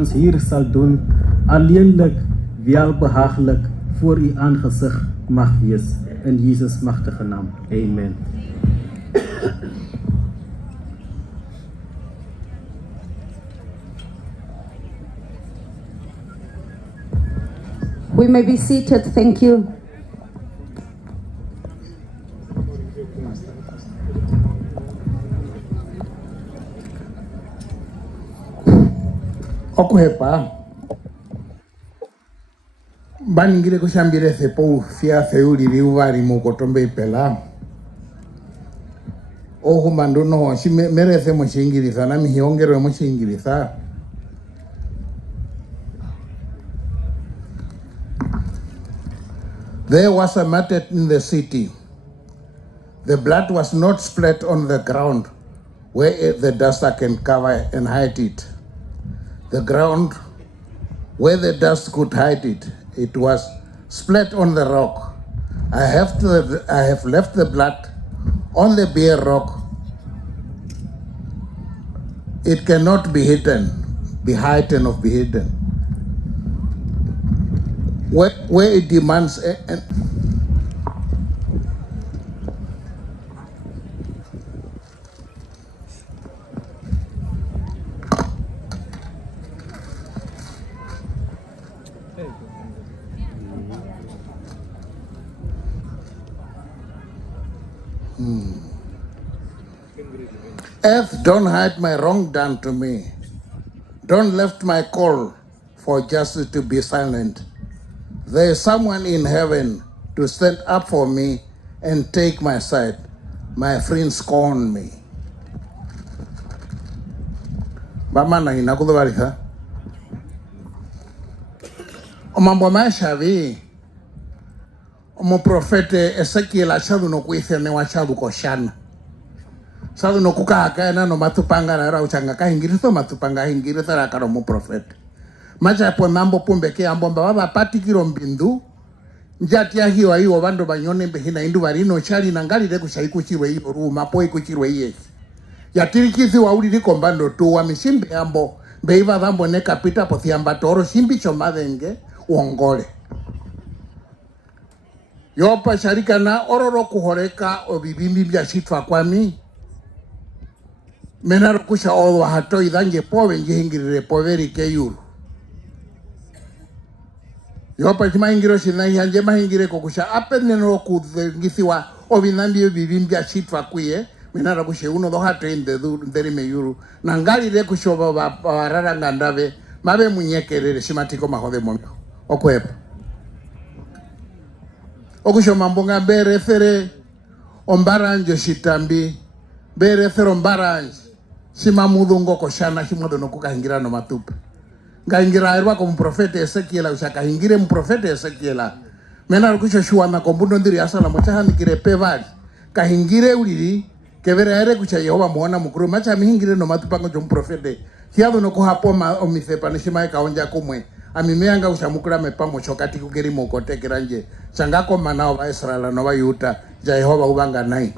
ons hier zal doen, alleenlijk welbehagelijk voor uw aangezicht mag wees. In Jesus' machtige naam. Amen. We may be seated. Thank you. Okuhepa baningire kushambire sepo fia feuli liuvari mukotombe ipela ohu manduno shi merese mushingirisa na mihongero mushingirisa There was a matter in the city. The blood was not splat on the ground where the duster can cover and hide it. The ground where the dust could hide it, it was splat on the rock. I have left the blood on the bare rock. It cannot be hidden, be hidden or be hidden. Where it demands Earth, don't hide my wrong done to me. Don't left my call for justice to be silent. There is someone in heaven to stand up for me and take my side. My friends scorn me. Bamana inakudobarika. Omambo mashavi. Omo profete Ezekiel achadu no kuithe ne wachadu koshana. Sadu no kuka akana no matupanga na ra uchanga kahingirizo matupanga hingirizo ra karo mo profete. Macha po mambo pumbe ke ambomba baba pati kiro mbindu. Njati ya hiyo ayo bando banyone behina indu barino chari nangali de kushaiku chiwe hiyo ruma po ikuchirwe yesi. Ya tirikizi wa uli liko mbando tu wa mishimbe ambo beiva dhambo ne kapita po thiamba toro shimbi chomadenge uongole. Yopa sharika na ororo kuhoreka obibimbi bya shitwa kwami. Menaro kusha odo hato idanje pove njihingirire poveri ke yuru. Yopa chima ingiro shina hanje mahingire kokusha apene no kudengisiwa obinambi bibimbi bya shitwa kuye. Menaro kusha uno do hato inde nderi me yuru. Nangali de kushoba barara ngandave mabe munyekerere shimatiko mahode mondo. Okwepa. Okusho mambonga bere fere ombaranjo shitambi bere fere ombaranjo shima mudungo koshana shimodo no kukahingira no matupa ngahingira erwa como profeta Ezekiel ushaka hingire mprofeta Ezekiel mena kusho shuwa na kombundo ndiri asala mochaha mikire pevali kahingire uliri kevere ere kucha Yehova muona mukuru macha mihingire no matupa ngo profeta hiado no kuhapo omisepa nishima kaonja kumwe amimeanga ushamukura mepamo chokati kugeri mokote kiranje changako manao ba Israel no ba Yuta ja Yehova ubanga nai.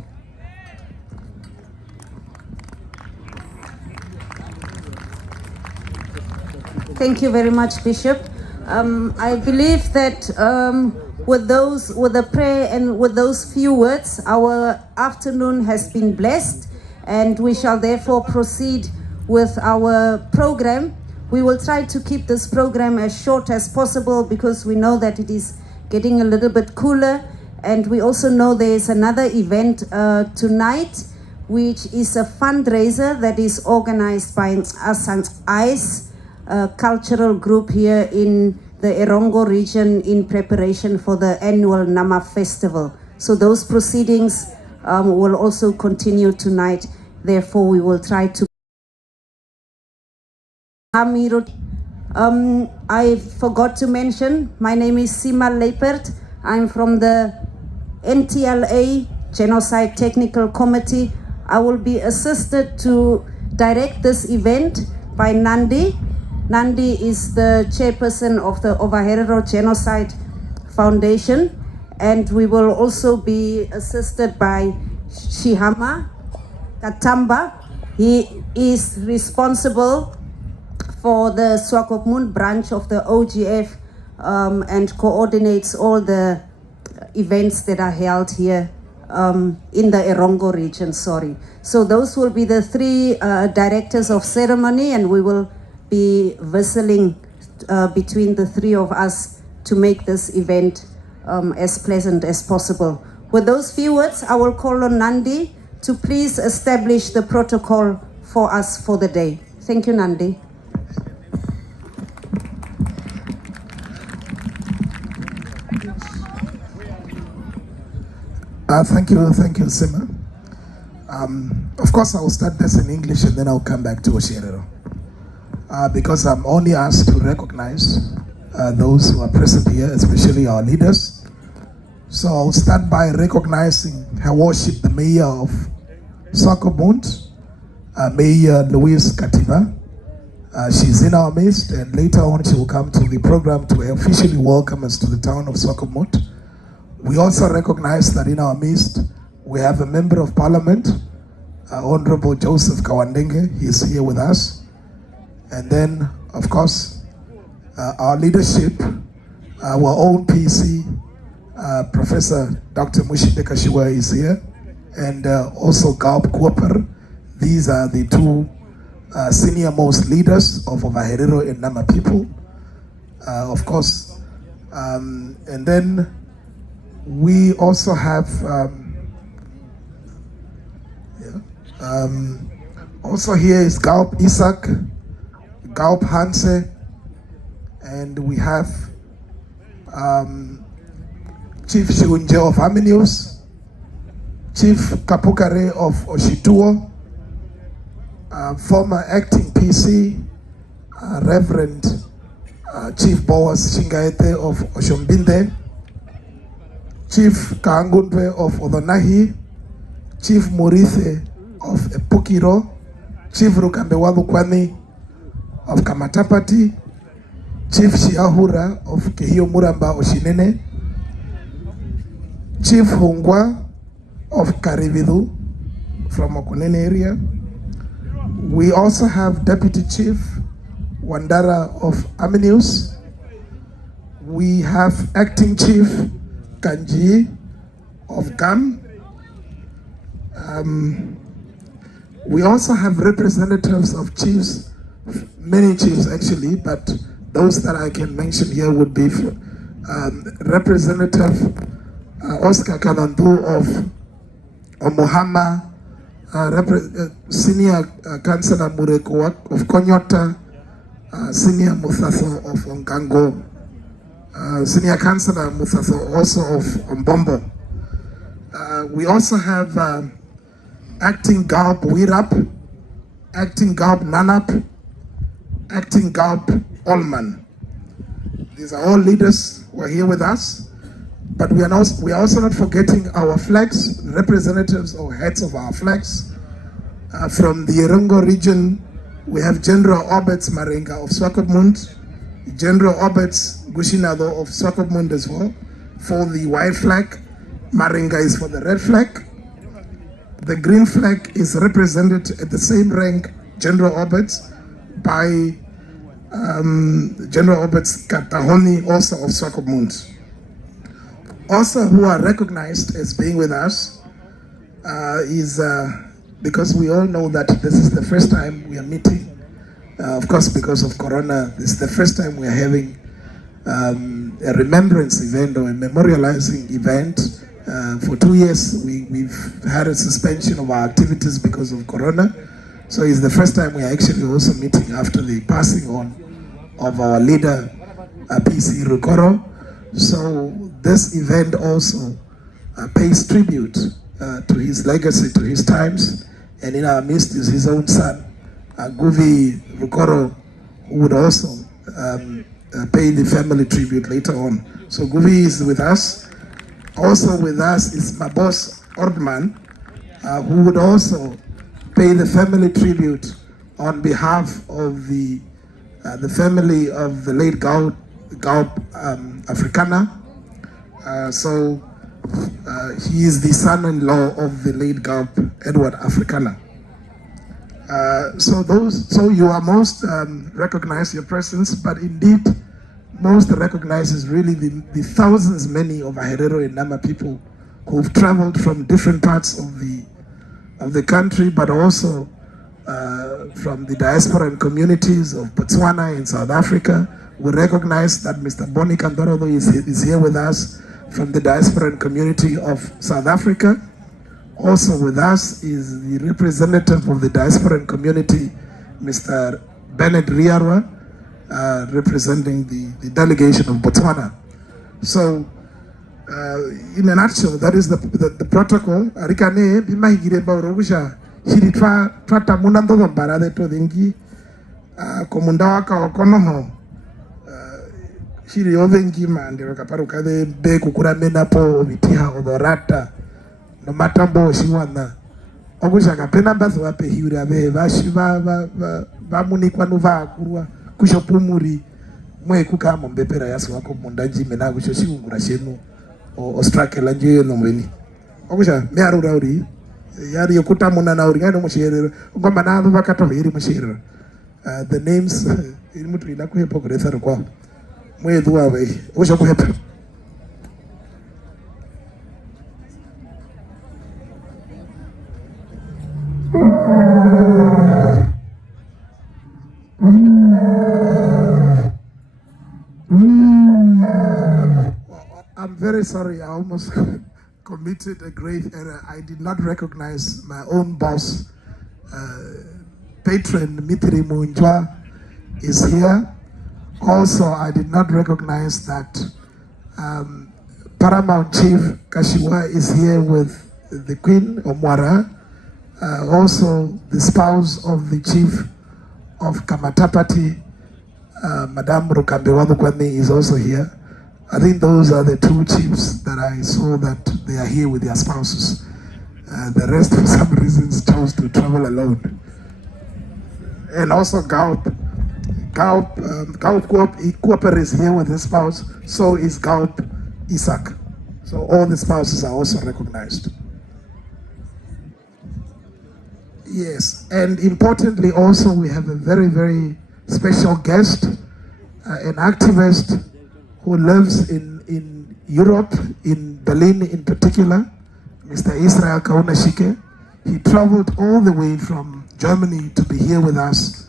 Thank you very much, Bishop. I believe that with the prayer and with those few words, our afternoon has been blessed, and we shall therefore proceed with our program. We will try to keep this program as short as possible because we know that it is getting a little bit cooler, and we also know there is another event tonight, which is a fundraiser that is organized by Asant Ice, a cultural group here in the Erongo region in preparation for the annual Nama Festival. So those proceedings will also continue tonight. Therefore, we will try to I forgot to mention, my name is Sima Leipert. I'm from the NTLA Genocide Technical Committee. I will be assisted to direct this event by Nandi. Nandi is the chairperson of the Ovaherero Genocide Foundation, and we will also be assisted by Shihama Katamba. He is responsible for the Swakopmund branch of the OGF and coordinates all the events that are held here in the Erongo region, So those will be the three directors of ceremony, and we will be whistling between the three of us to make this event as pleasant as possible. With those few words, I will call on Nandi to please establish the protocol for us for the day. Thank you, Nandi. Thank you, Sima. Of course, I will start this in English and then I'll come back to Ovaherero. Because I'm only asked to recognize those who are present here, especially our leaders. So I'll start by recognizing Her Worship, the Mayor of Swakopmund, Mayor Louise Kativa. She's in our midst, and later on she will come to the program to officially welcome us to the town of Swakopmund. We also recognize that in our midst, we have a Member of Parliament, Honorable Joseph Kawandenge. He's here with us. And then, of course, our leadership, our own PC, Professor Dr. Mushinde Kashiwa is here, and also Galp Kuoper. These are the two senior most leaders of Ovaherero and Nama people, of course. And then we also have, also here is Galp Isaac, Galp Hanse, and we have Chief Shunje of Aminius, Chief Kapukare of Oshituo, former acting PC, Reverend Chief Boas Shingaete of Oshombinde, Chief Kaangundwe of Odonahi, Chief Murithe of Epukiro, Chief Rukambewalu Kwani of Kamatapati, Chief Shiahura of Kehio Muramba Oshinene, Chief Hungwa of Karividu from Okunene area. We also have Deputy Chief Wandara of Aminius. We have Acting Chief Kanji of GAM. We also have representatives of chiefs, many chiefs actually, but those that I can mention here would be Representative Oscar Kanandu of Mohama, Senior Councillor Mureko of Konyota, Senior Muthatho of Ongango, Senior Councillor Muthatho also of Ombombo. We also have Acting Galp Wirap, Acting Galp Nanap, Acting Galp Olman. These are all leaders who are here with us. But we are also not forgetting our flags, representatives or heads of our flags. From the Erongo region, we have General Obets Marenga of Swakopmund, General Obets Gushinado of Swakopmund as well, for the white flag. Marenga is for the red flag. The green flag is represented at the same rank, General Obets, by General Obets Katahoni, also of Swakopmund. Also who are recognized as being with us is, because we all know that this is the first time we are meeting, of course because of Corona, this is the first time we are having a remembrance event or a memorializing event. For 2 years we've had a suspension of our activities because of Corona, so it's the first time we are actually also meeting after the passing on of our leader, PC Rukoro. So this event also pays tribute to his legacy, to his times, and in our midst is his own son, Guvi Rukoro, who would also pay the family tribute later on. So Guvi is with us. Also with us is my boss, Ordman, who would also pay the family tribute on behalf of the family of the late Galp Africana. So he is the son-in-law of the late Galp Edward Africana. So you are most recognize your presence, but indeed, most recognized is really the thousands, many of Ovaherero and Nama people who've traveled from different parts of the country, but also from the diaspora and communities of Botswana and South Africa. We recognize that Mr. Boni Kandorodo is here with us from the diaspora and community of South Africa. Also with us is the representative of the diaspora and community, Mr. Bennett Riarwa, representing the delegation of Botswana. So, in a nutshell, that is the protocol. Arikane bimahigire baurogusha hiri twa tamuna ndo barade to dengi komunda waka okonoho hiri ovengi mande kaparuka de be kukura mena po vitiha odorata no matambo shiwana ogusha kapena mbazo wape hiura be ba munikwa nuva kurwa kushopumuri mwe kukamo mbepera yasi wako mundaji mena kusho shingura shenu o strike la nje no mweni ogusha me arura uri yari yokuta muna na uri ngano musherero ngomba na ndo bakato hiri musherero the names iri mutu ina kuhepo kuresa kwa mwe duwa we ogusha kuhepo. I'm very sorry, I almost committed a grave error. I did not recognize my own boss. Patron Mitri Munjwa is here. Also, I did not recognize that Paramount Chief Kashiwa is here with the Queen Omwara. Also, the spouse of the Chief of Kamatapati, Madame Rukambewamukwani, is also here. I think those are the two chiefs that I saw that they are here with their spouses. The rest, for some reasons, chose to travel alone. And also Gaup Kuoper is here with his spouse, so is Gaup Isaac. So all the spouses are also recognized. Yes, and importantly also we have a very, very special guest, an activist who lives in Europe, in Berlin in particular, Mr. Israel Kaunashike. He traveled all the way from Germany to be here with us.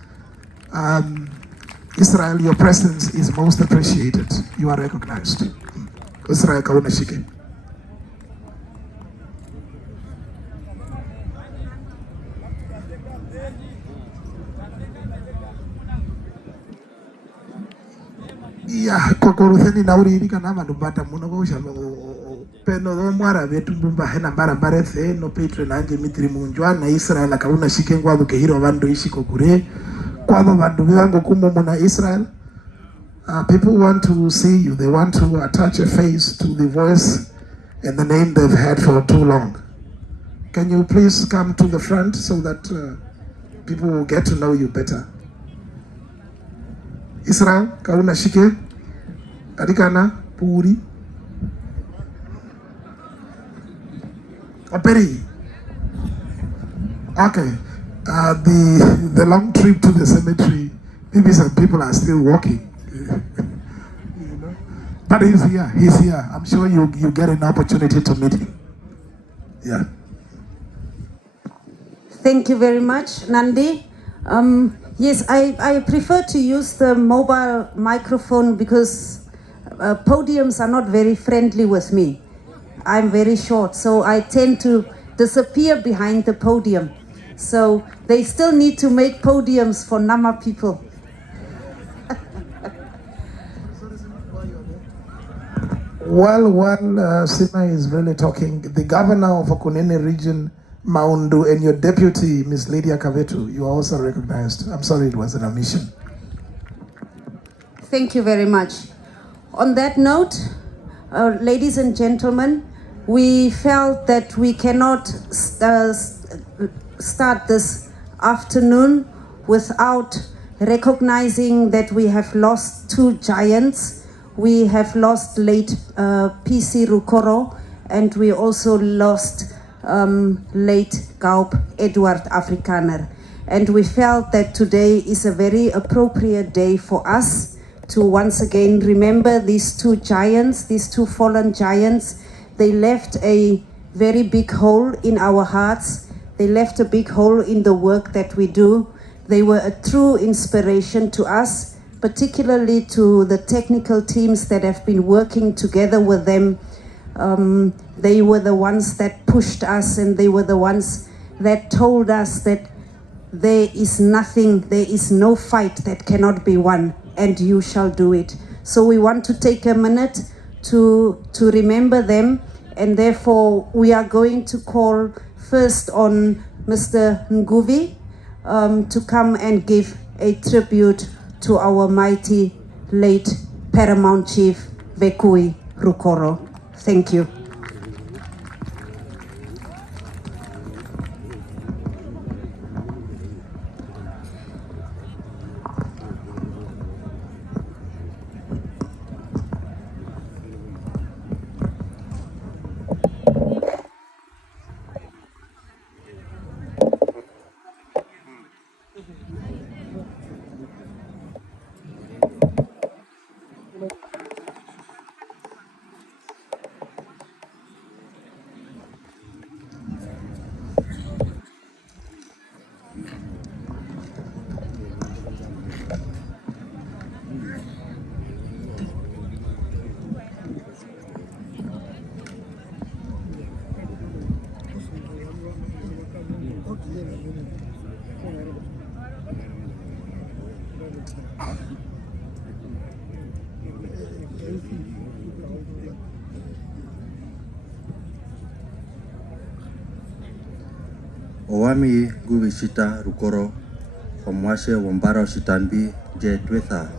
Israel, your presence is most appreciated. You are recognized. Israel Kaunashike. Yeah, kokorutheni nauri kana vanhu bata muno koshamba peno vomwara vetu mbumba hena bara the no patron anje Mitri Munjwa na Israel akauna shike ngwabo kehiro vandu ishiko kure kwabo vandu vivango kumo muna Israel. People want to see you, they want to attach a face to the voice and the name they've had for too long. Can you please come to the front so that people will get to know you better? Israel kauna shike adikana puri operi. Okay, the long trip to the cemetery, maybe some people are still walking. You know? But he's here. I'm sure you get an opportunity to meet him. Yeah. Thank you very much, Nandi. Yes, I prefer to use the mobile microphone because podiums are not very friendly with me. I'm very short, so I tend to disappear behind the podium. So they still need to make podiums for Nama people. While Sima is really talking, the governor of Okunene region, Maundu, and your deputy, Ms. Lydia Kavetu, you are also recognized. I'm sorry, it was an omission. Thank you very much. On that note, ladies and gentlemen, we felt that we cannot start this afternoon without recognizing that we have lost two giants. We have lost late PC Rukoro, and we also lost late Gaup Edward Afrikaner. And we felt that today is a very appropriate day for us to once again remember these two giants, these two fallen giants. They left a very big hole in our hearts. They left a big hole in the work that we do. They were a true inspiration to us, particularly to the technical teams that have been working together with them. They were the ones that pushed us, and they were the ones that told us that there is nothing, there is no fight that cannot be won, and you shall do it. So we want to take a minute to remember them, and therefore we are going to call first on Mr. Nguvi to come and give a tribute to our mighty late Paramount Chief Vekui Rukoro. Thank you. Owami gubishita rukoro omwashe wombara shitanbi je twetha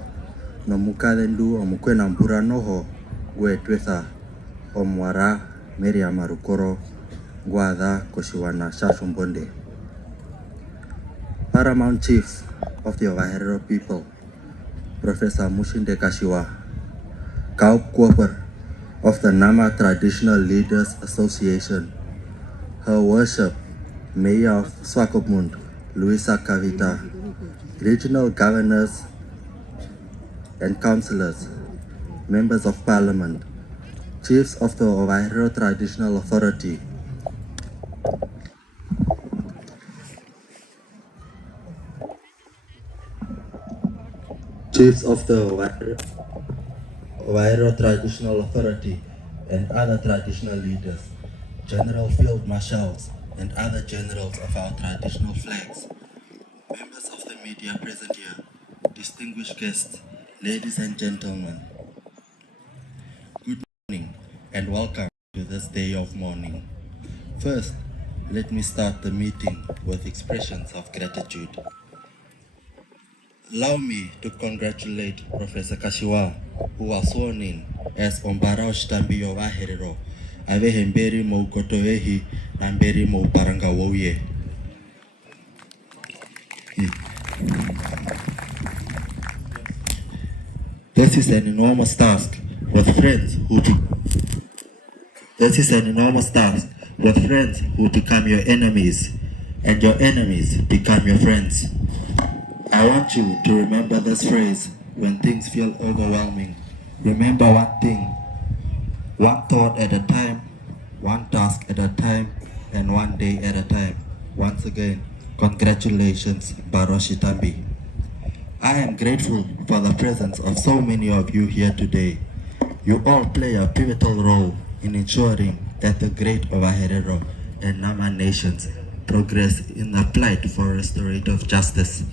no mukalendu omukwena mbura noho we twetha omwara Miriam rukoro guada koshiwana shashumbonde. Paramount Chief of the Ovaherero people, Professor Mushinde Kashiwa, Kaup Koper of the Nama Traditional Leaders Association, Her Worship Mayor of Swakopmund, Luisa Kavita, regional governors and councillors, members of parliament, chiefs of the Ovaherero Traditional Authority, chiefs of the Ovaherero Traditional Authority and other traditional leaders, general field marshals, and other generals of our traditional flags, members of the media present here, distinguished guests, ladies and gentlemen. Good morning and welcome to this day of mourning. First, let me start the meeting with expressions of gratitude. Allow me to congratulate Professor Kashiwa, who was sworn in as Ombarao Shtambi Ovaherero, Avehe mberi mo ukotowehi na mberi mo uparanga wouye. This is an enormous task with friends who become your enemies, and your enemies become your friends. I want you to remember this phrase when things feel overwhelming. Remember one thing, one thought at a time, one task at a time, and one day at a time. Once again, congratulations, Baroshi Tambi. I am grateful for the presence of so many of you here today. You all play a pivotal role in ensuring that the great Ovaherero and Nama nations progress in the plight for restorative justice.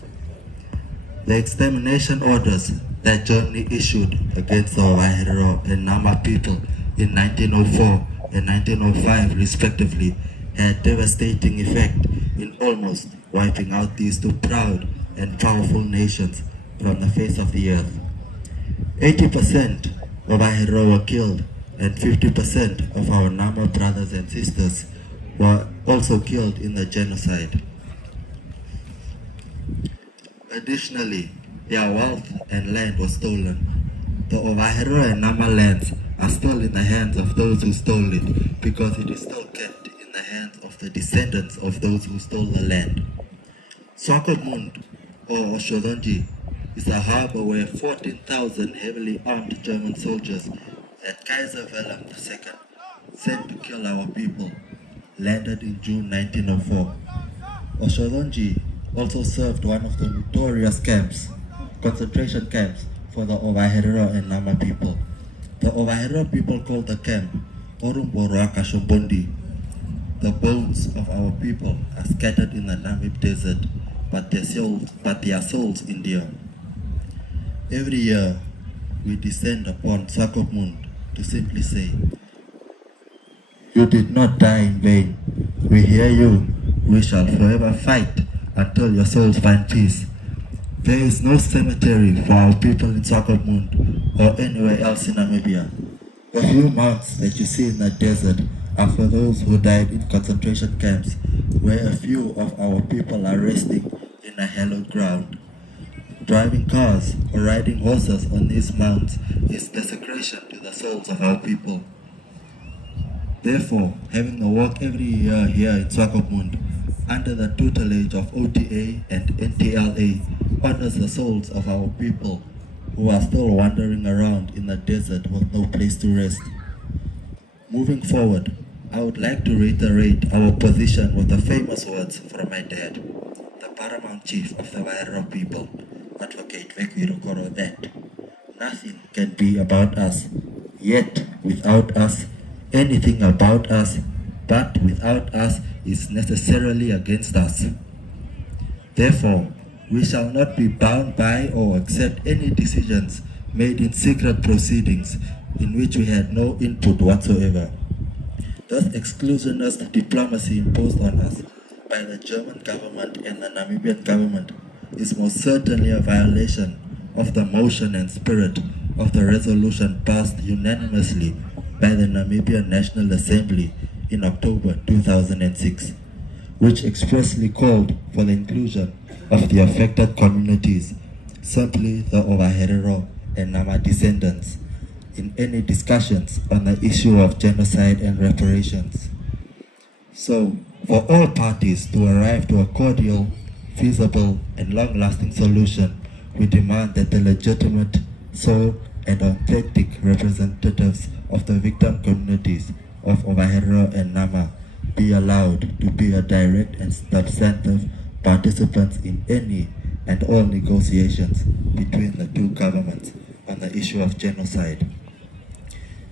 The extermination orders that Germany issued against the Ovaherero and Nama people in 1904 and 1905 respectively had devastating effect in almost wiping out these two proud and powerful nations from the face of the earth. 80% of Ovaherero were killed, and 50% of our Nama brothers and sisters were also killed in the genocide. Additionally, their wealth and land was stolen. The Ovaherero and Nama lands are still in the hands of those who stole it, because it is still kept in the hands of the descendants of those who stole the land. Swakopmund, or Oshodonji, is a harbor where 14,000 heavily armed German soldiers that Kaiser Wilhelm II sent to kill our people landed in June 1904. Oshodonji also served one of the notorious concentration camps for the Ovaherero and Nama people. The Ovaherero people called the camp Orumboraka Shombondi. The bones of our people are scattered in the Namib desert, but their souls endure. Every year, we descend upon Swakopmund to simply say, "You did not die in vain. We hear you. We shall forever fight until your souls find peace." There is no cemetery for our people in Swakopmund or anywhere else in Namibia. The few mounds that you see in the desert are for those who died in concentration camps, where a few of our people are resting in a hallowed ground. Driving cars or riding horses on these mounds is desecration to the souls of our people. Therefore, having a walk every year here in Swakopmund, under the tutelage of OTA and NTLA, honors the souls of our people who are still wandering around in the desert with no place to rest. Moving forward, I would like to reiterate our position with the famous words from my dad, the paramount chief of the Ovaherero people, Advocate Vekwirokoro, that nothing can be about us, yet without us, anything about us, but without us is necessarily against us. Therefore, we shall not be bound by or accept any decisions made in secret proceedings in which we had no input whatsoever. Thus, exclusionist diplomacy imposed on us by the German government and the Namibian government is most certainly a violation of the motion and spirit of the resolution passed unanimously by the Namibian National Assembly in October 2006, which expressly called for the inclusion of the affected communities, simply the Ovaherero and Nama descendants, in any discussions on the issue of genocide and reparations. So, for all parties to arrive to a cordial, feasible, and long-lasting solution, we demand that the legitimate, sole, and authentic representatives of the victim communities of Ovaherero and Nama be allowed to be a direct and substantive participants in any and all negotiations between the two governments on the issue of genocide.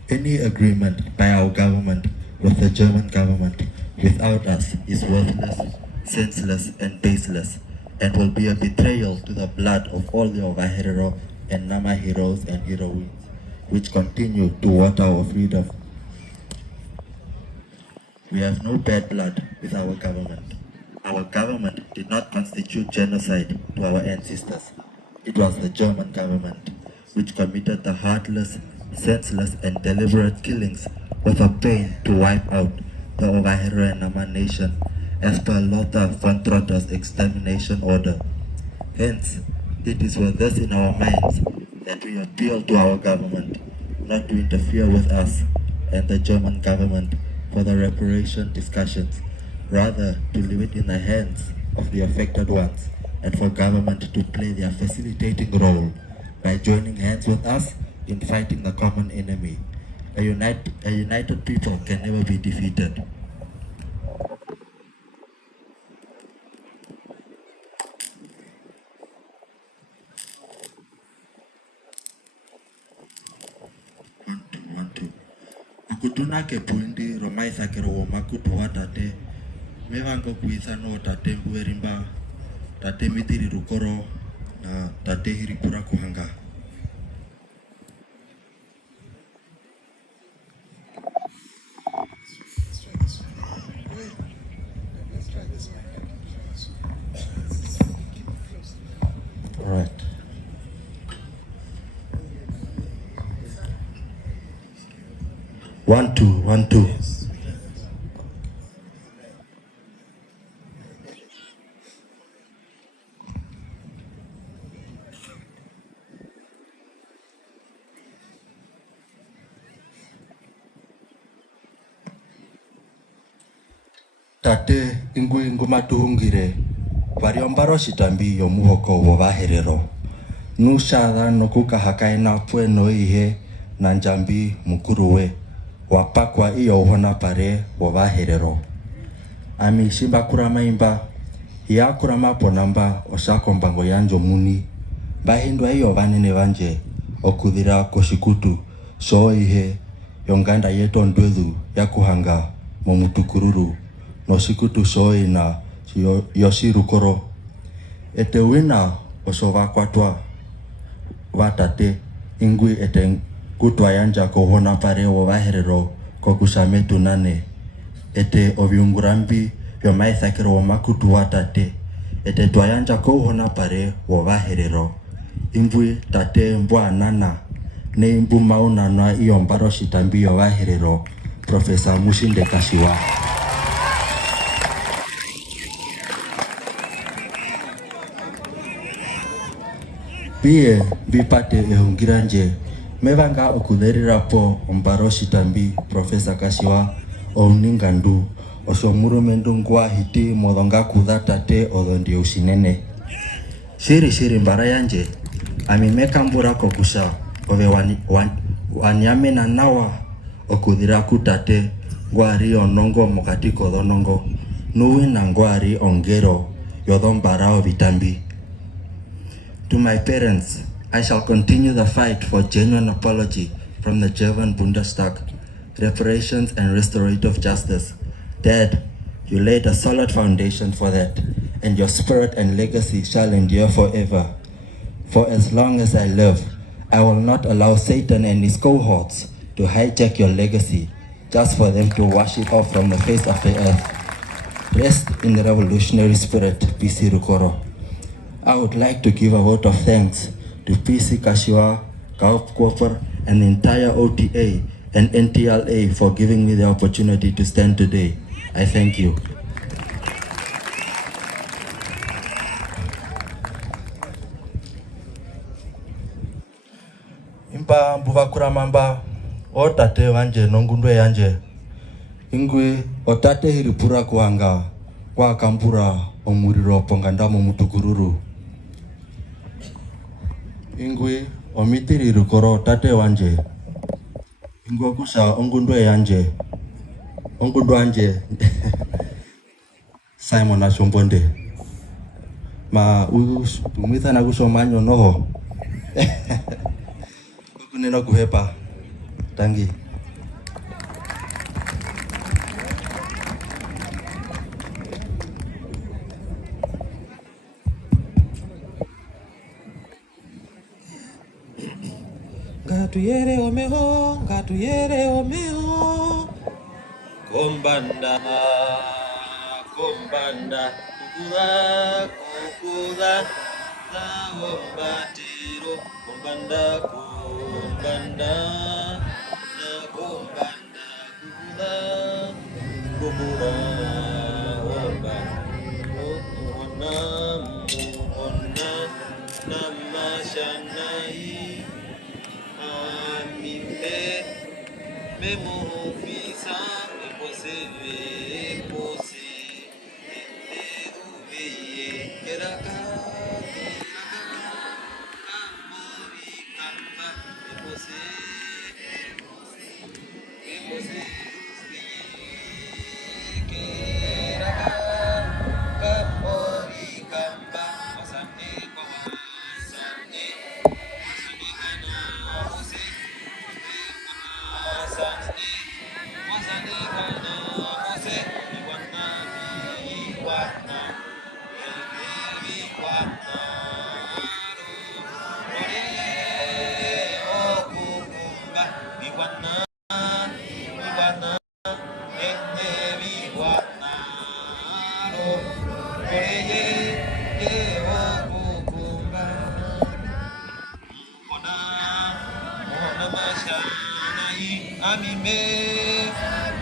Any agreement by our government with the German government without us is worthless, senseless, and baseless, and will be a betrayal to the blood of all the Ovaherero and Nama heroes and heroines, which continue to water our freedom. We have no bad blood with our government. Our government did not constitute genocide to our ancestors. It was the German government which committed the heartless, senseless, and deliberate killings with a pain to wipe out the Ovaherero and Nama nation as per Lothar von Trotter's extermination order. Hence, it is with this in our minds that we appeal to our government not to interfere with us and the German government for the reparation discussions, rather to leave it in the hands of the affected ones and for government to play their facilitating role by joining hands with us in fighting the common enemy. A united people can never be defeated. One, two. Akutuna ke puindi romaisa ke ro makutu watate mevango kuisa no tate mbuerimba tate mitiri rukoro na tate hiripura kuhanga. All right. One, two. Tate ingui ngumatuhungire Variombaro shitambi yo muhoko Ovaherero. Nushada no kukahakaina pue no ihe na njambi mukuruwe. Wapakwa iyo uhona pare Ovaherero. Ami shimba kurama imba. Hiya kurama ponamba osako mbango yanjo muni. Bahindwa iyo vanene vanje. Okudhira koshikutu. So ihe yonganda yeto ndwedhu ya kuhanga momutukururu. No shikutu so ina yoshiru koro. Ete wina osova kwatwa watate ingui ete kutwa yanja kohona pare Ovaherero kokusametu nane. Ete oviungurambi yomaithakiro makutu watate. Ete twayanja kohona pare Ovaherero. Ingui tate mbwa nana. Ne imbu mauna na iyo mbaro shitambi Ovaherero. Professor Mushinde Kashiwa. Pie bipate ehungiranje mevanga okudherira po ombaro shitambi Professor Kashiwa ouningandu oshomurumendu ngwa hiti modonga kudha tate odondio ushinene shiri mbara yanje amimeka mbura kokusha ove wanyame na nawa okudhira kutate ngwari onongo mokati kodonongo nuwi na ngwari ongero yodhombara vitambi. To my parents, I shall continue the fight for genuine apology from the German Bundestag, reparations and restorative justice. Dad, you laid a solid foundation for that, and your spirit and legacy shall endure forever. For as long as I live, I will not allow Satan and his cohorts to hijack your legacy just for them to wash it off from the face of the earth. Rest in the revolutionary spirit, PC Rukoro. I would like to give a vote of thanks to PC Kashiwa, Kaup Koper, and the entire OTA and NTLA for giving me the opportunity to stand today. I thank you. Impa mbuvakura mamba, otate wanje nongundwe yanje. Ingwe otate hiripura kuhanga, kwa kambura omuriro pongandamo mutukururu. Ingwe omitiri rukoro tate wanje. Ingwe kusha ongundwe yanje. Ongundwe yanje. Simon Ashombonde. Ma umita na kushomanyo noho. Kuneno kuhepa. Tangi. Gatuyere omeho Kombanda kukuda Ombatiro Kombanda kukuda Namashanai Amime Memo Visa Poseve Pose Uveye Keraka Amori Kamba Pose Keraka Amori Kamba Masane Masane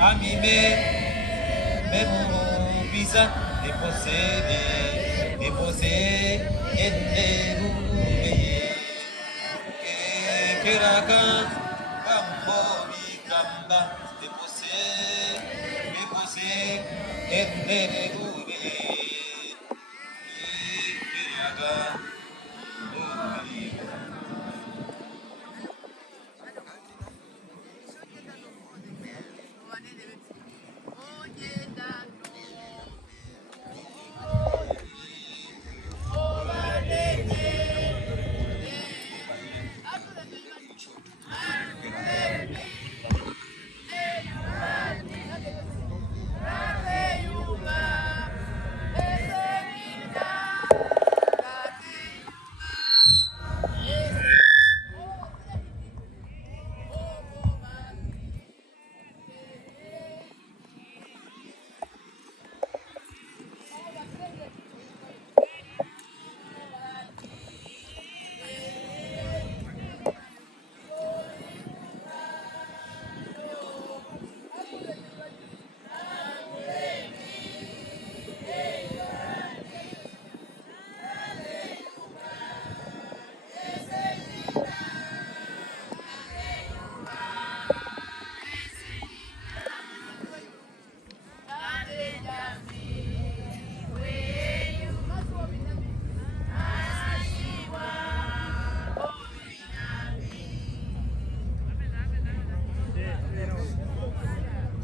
Amime, memo visa, deposé, Keraka, Cambo, Vicamba, deposé,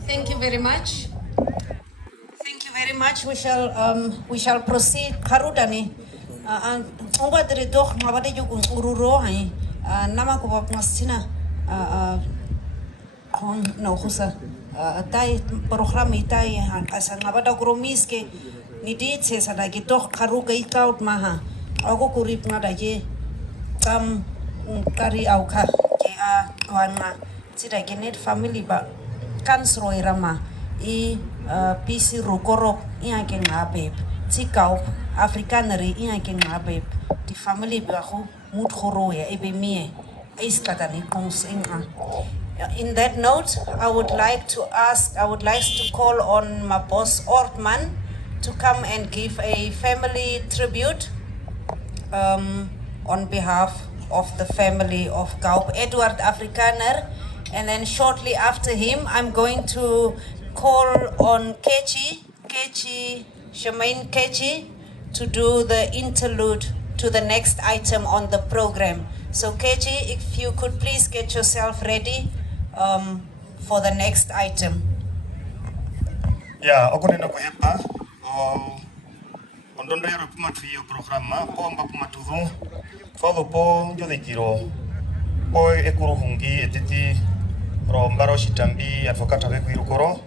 Thank you very much. Thank you very much. We shall proceed. Karudani. Onga dere doch ngabade jugun ururo hai. Nama ko bak masina. Kong no khusa. Tai program itai asa ngabada gromis ke nidit se sadagi doch karu ke ikaut maha. Ako kurip ngada je kam kari auka ke wana sida genet family ba kansro irama pisi rukorok iya ke ngabeb tikau afrikaneri iya ke ngabeb di family ba ko mut khoro ya ebe mie iskatani konsenga. In that note, I would like to call on my boss Ortman to come and give a family tribute on behalf of the family of Gaup Edward Afrikaner. And then shortly after him, I'm going to call on Shemaine Kechi, to do the interlude to the next item on the program. So Kechi, if you could please get yourself ready for the next item. Ya, aku nina kuhepa. Ondonda yaro pumatu hiyo programa, po mba pumatudu, fado po yo de kiro, po ekuru hungi etiti ro mbaro shitambi advocata beku irukoro,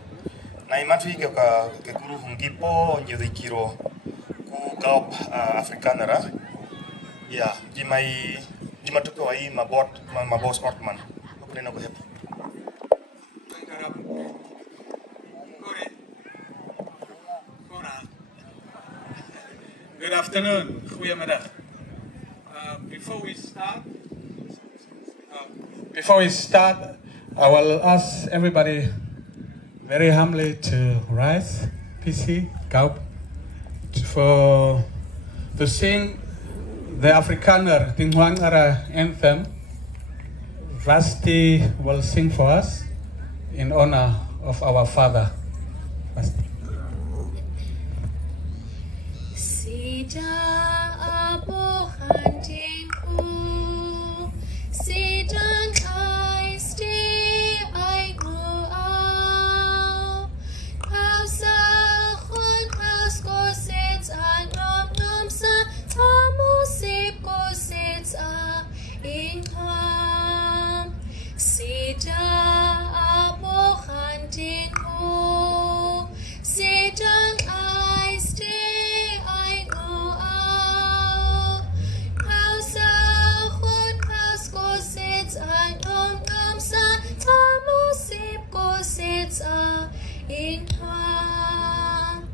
na imatu hiki oka kekuru hungi po yo de kiro ku Gaup Afrikanera. Ya, jimatupe wa hii mabos Ortman. Aku nina kuhepa. Good afternoon. Goedemiddag. Before we start, I will ask everybody very humbly to rise, PC, Gaup, to sing the Afrikaner Tingwangara anthem. Rusty will sing for us in honor of our father. Rusty. Sida abohantingku, sidang aisti aigu au, kau sahun kasko sits anom nomsa, tamu sip ko sits a ingham. Sida abohantingku, sidang aisti Ingham.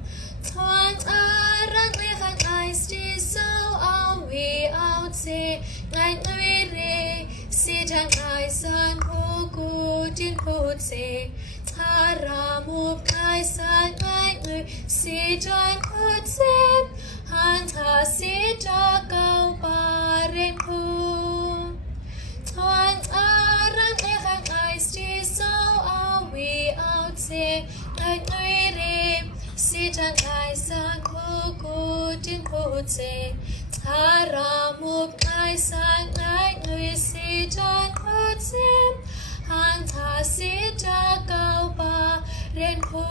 Tuan arang lehan aisti sau awi outse ngai ngwire sidang aisan huku din putse taramu kaisan ngai ngwi sidang putse hanta sida kau parenku. Tuan arang lehan aisti sau awi outse ngai ngwire sidang aisan huku din putse taramu kaisan ngai ngwi sidang putse hanta sida kau parenku.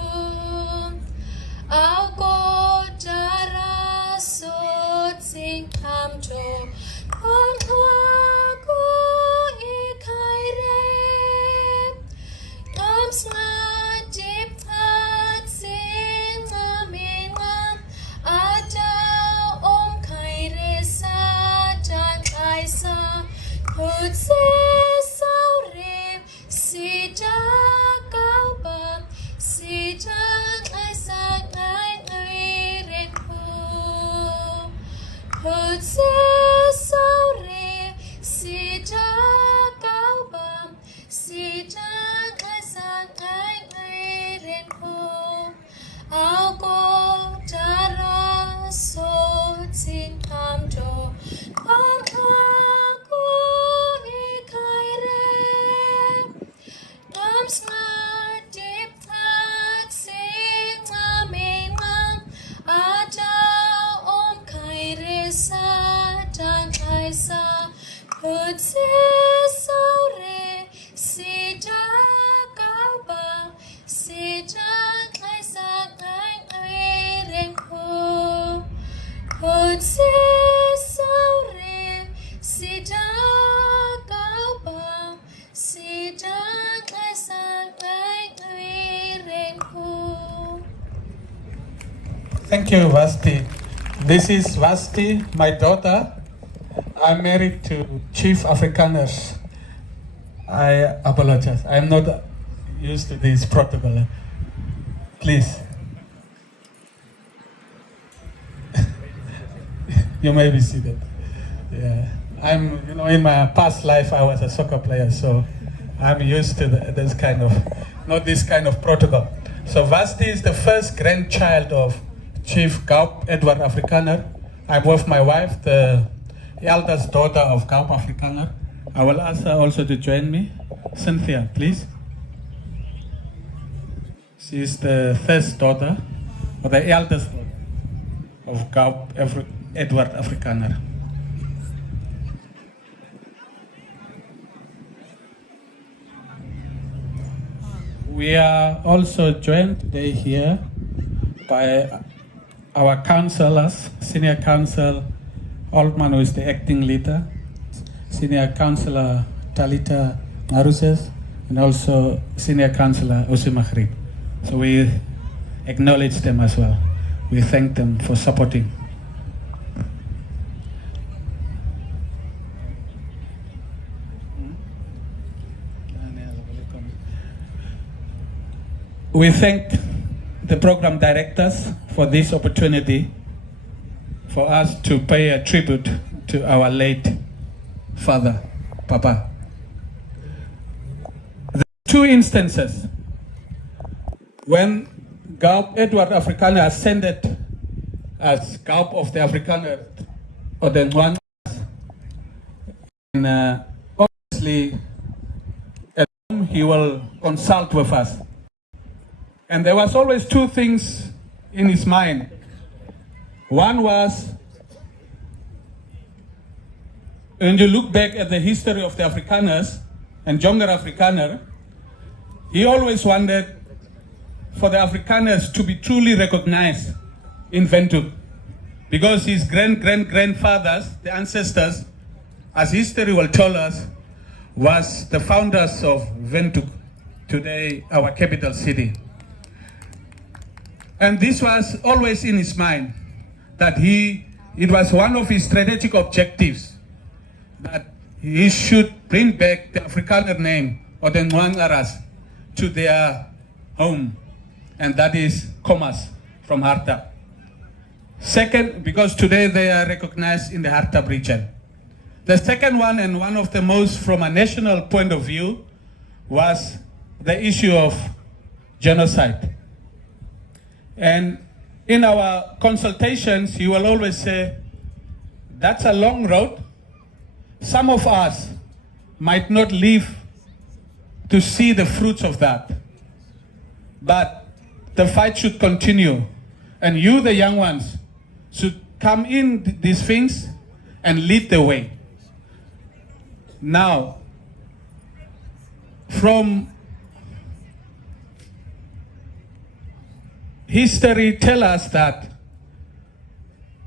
Au ko jara sot sing kam to kon aku ikai re ngam sngajip tat sing ngam ada om kai re sa jan kai sa kut se saurip sida kau ba sida ai sa ngai Thank you, Vasti. This is Vasti, my daughter. I'm married to Chief Afrikaners. I apologize. I'm not used to this protocol. Please. You may be seated. Yeah. In my past life, I was a soccer player, so I'm used to this kind of protocol. So Vasti is the first grandchild of Chief Gaup Edward Afrikaner. I'm with my wife, the eldest daughter of Gaup Afrikaner. I will ask her also to join me. Cynthia, please. She is the first daughter, or the eldest daughter of Gaup Edward Afrikaner. We are also joined today here by our councillors, Senior Councillor Altman, who is the acting leader, Senior Councillor Talita Maruses, and also Senior Councillor Osimachrib. So we acknowledge them as well. We thank them for supporting. We thank the program directors for this opportunity for us to pay a tribute to our late father, Papa. There are two instances when Gaup Edward Afrikaner ascended as Gaup of the Afrikaner or the Nwan, and obviously at home he will consult with us. And there was always two things in his mind. One was, when you look back at the history of the Afrikaners and younger Afrikaner, he always wanted for the Afrikaners to be truly recognized in Windhoek, because his grandfathers, the ancestors, as history will tell us, was the founders of Windhoek, today our capital city. And this was always in his mind, that it was one of his strategic objectives, that he should bring back the Afrikaner name, or the Nwangaras, to their home, and that is Khomas from Harta. Second, because today they are recognized in the Harta region. The second one, and one of the most from a national point of view, was the issue of genocide. And in our consultations, you will always say, that's a long road. Some of us might not live to see the fruits of that. But the fight should continue. And you, the young ones, should come in these things and lead the way. Now, from history tell us that,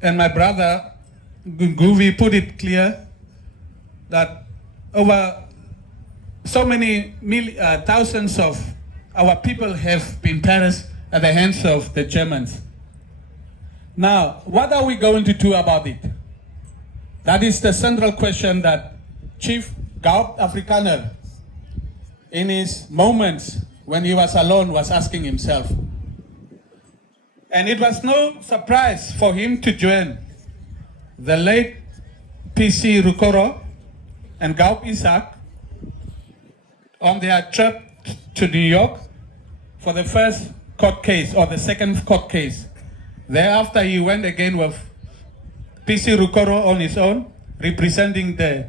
and my brother Guvi put it clear, that over so many thousands of our people have been perished at the hands of the Germans. Now, what are we going to do about it? That is the central question that Chief Gaup Afrikaner, in his moments when he was alone, was asking himself. And it was no surprise for him to join the late PC Rukoro and Gaup Isaac on their trip to New York for the first court case, or the second court case. Thereafter, he went again with PC Rukoro on his own, representing the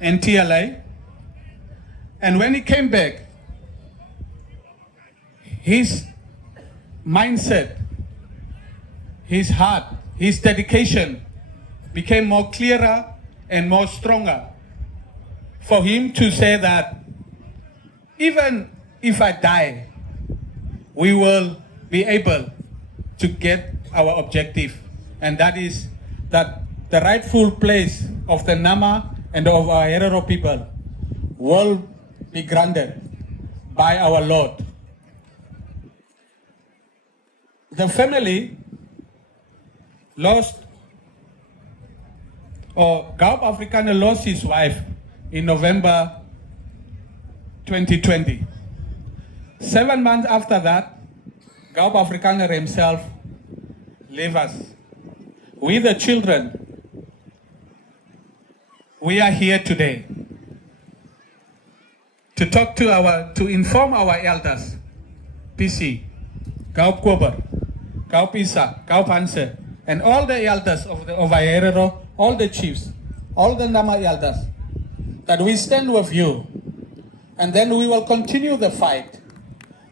NTLA. And when he came back, his mindset, his heart, his dedication became more clearer and more stronger for him to say that even if I die, we will be able to get our objective. And that is that the rightful place of the Nama and the Ovaherero people will be granted by our Lord. The family lost, or Gaup Afrikaner lost his wife in November 2020. 7 months after that, Gaup Afrikaner himself left us. We the children, we are here today to inform our elders, PC, Gaup Kober, Gaup Isa, Gaup Hanse, and all the elders of the Ovaherero, all the chiefs, all the Nama elders, that we stand with you, and then we will continue the fight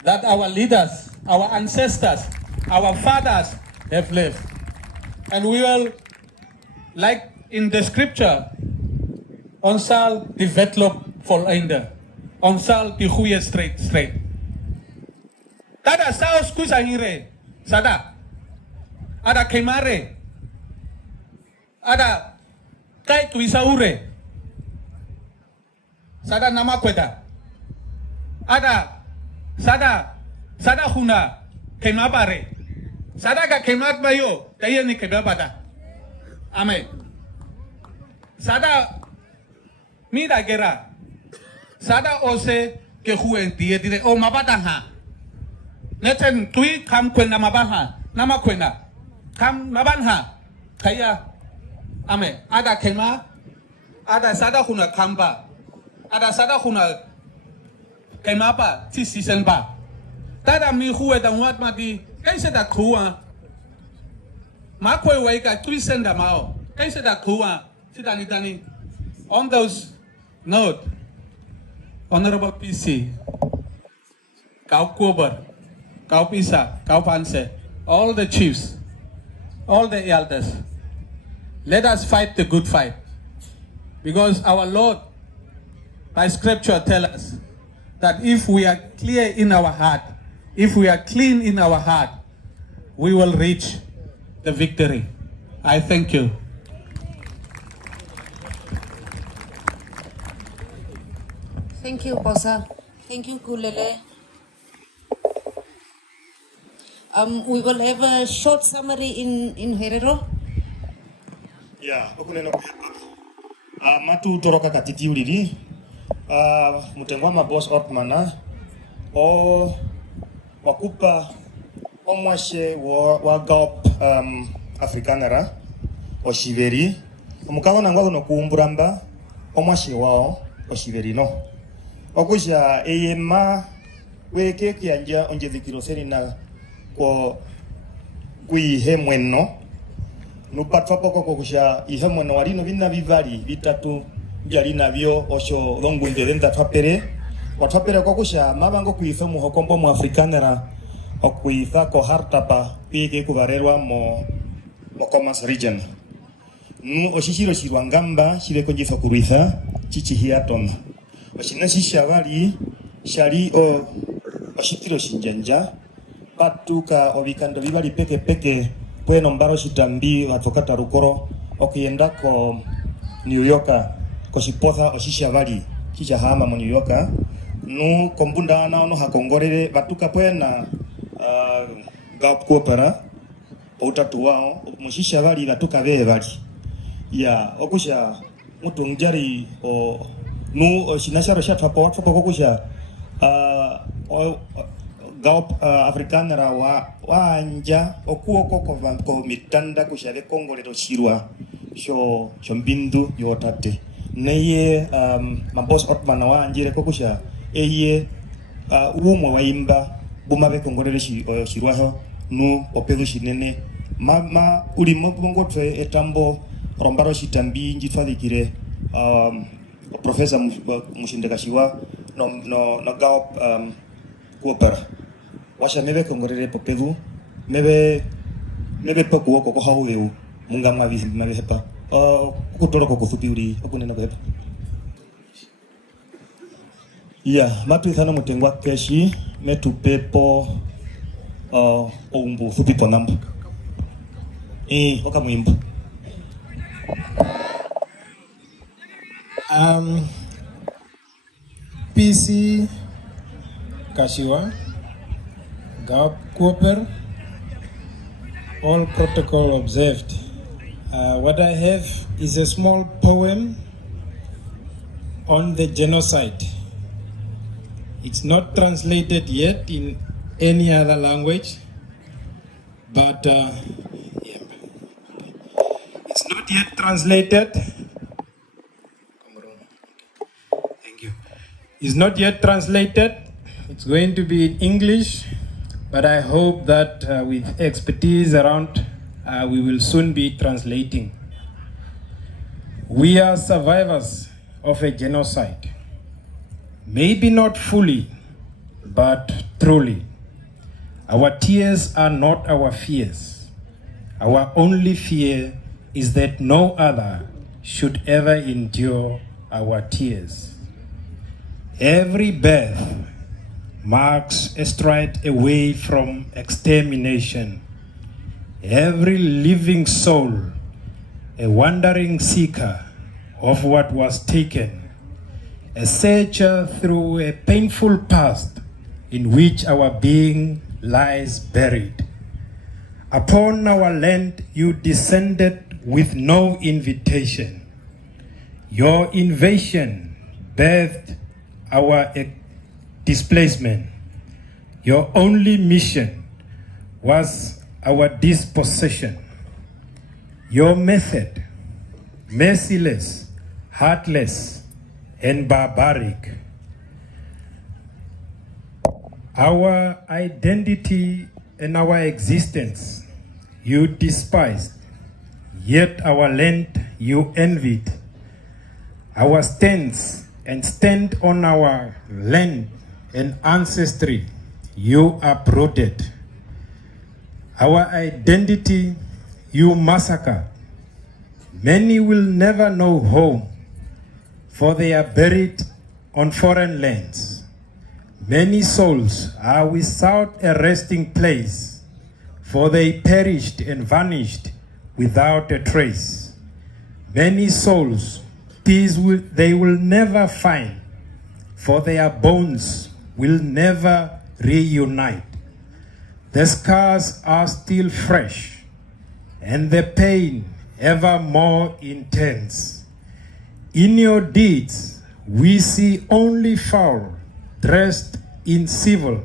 that our leaders, our ancestors, our fathers have lived. And we will, like in the scripture, ons sal die wedloop voleinde. Ons sal die goeie stryd stryd. Tada sa os kusangire, sada. Ada kemare. Ada kai tuisaure. Sada nama kweta. Ada sada huna kemapare. Sada ka kemat bayo, tayo ni kebabada. Amen. Sada mira gera. Sada ose ke huen dire o mabata ha. Neten tui kam kwena mabaha, nama kwena. Kam mabanha. Kaya amen. Ada kema, ada sada huna kamba. Ada sada huna kemapa ti season ba. Tada mi hue da wat mati kaise da kuwa. Ma kwe waika tui senda mao. Kaise da kuwa. Sidani tani. On those note, Honorable PC, Gaup Kober, Gaup Isa, Gaup Hanse, all the chiefs, all the elders, let us fight the good fight. Because our Lord, by scripture, tell us that if we are clear in our heart, if we are clean in our heart, we will reach the victory. I thank you. Thank you, Bosa. Thank you, Kulele. We will have a short summary in Herero. Yeah, okuneno matu toroka katiti uliri. Mutengwa mabos Otmana o wakupa omwashe wa Gaup Afrikanera o shiveri omukago nangwa no kuumburamba omwashe wao o shiveri no okusha eyema weke kyanja onje dhikiro serina ko kuihe mweno nupatwa poko kusha ihe mweno walino bina bivari bitatu byali nabyo osho longunde denta twapere watwapere ko kusha mabango kuife mu hokombo mu Afrikanera okuifa ko hartapa pike kubarerwa mo Commerce region nu oshishiro shirwangamba shireko jifa kuruitha chichi hiaton oshina shishabali shali o oshitiro shinjanja patuka obikando bibali peke peke pweno mbaro shitambi watokata rukoro okuyenda ko New York ko shipoza oshishabali chijahama mu New York nu kombunda naono hakongorere batuka pwena Gaup Koper utatu wao mushishabali batuka be bali ya okusha mutu njari o nu shinasharo shatapa watapa kokusha Gaup Afrikanera wa anja okuoko ko mitanda kushave kongolero shirwa sho mbindu yotate neye mabos Otmana wa anjire kokusha eye umwe waimba bumabe kongolero shirwa ho nu opedo shinene mama ulimo bongotwe etambo rombaro shitambi njitwadikire professor mushindekashiwa no Gaup Koper washa mebe kongorere popedu mebe pokuo ko haweu munga mabe hepa kutoro ko kusupiuri okunena hepa ya matu ithana mutengwa keshi metu pepo umbu supipo namba okamwimbo PC Kashiwa, Gaup Koper, all protocol observed. What I have is a small poem on the genocide. It's not translated yet in any other language, but it's not yet translated. Thank you. It's not yet translated. It's going to be in English, but I hope that with expertise around, we will soon be translating. We are survivors of a genocide. Maybe not fully, but truly. Our tears are not our fears. Our only fear is that no other should ever endure our tears. Every birth marks a stride away from extermination. Every living soul, a wandering seeker of what was taken, a searcher through a painful past in which our being lies buried. Upon our land you descended with no invitation. Your invasion birthed our displacement. Your only mission was our dispossession. Your method, merciless, heartless, and barbaric. Our identity and our existence you despised, yet our land you envied. Our stance and stand on our land and ancestry you uprooted. Our identity you massacred. Many will never know home, for they are buried on foreign lands. Many souls are without a resting place, for they perished and vanished without a trace. Many souls they will never find, for their bones will never reunite. The scars are still fresh, and the pain ever more intense. In your deeds, we see only foul, dressed in civil,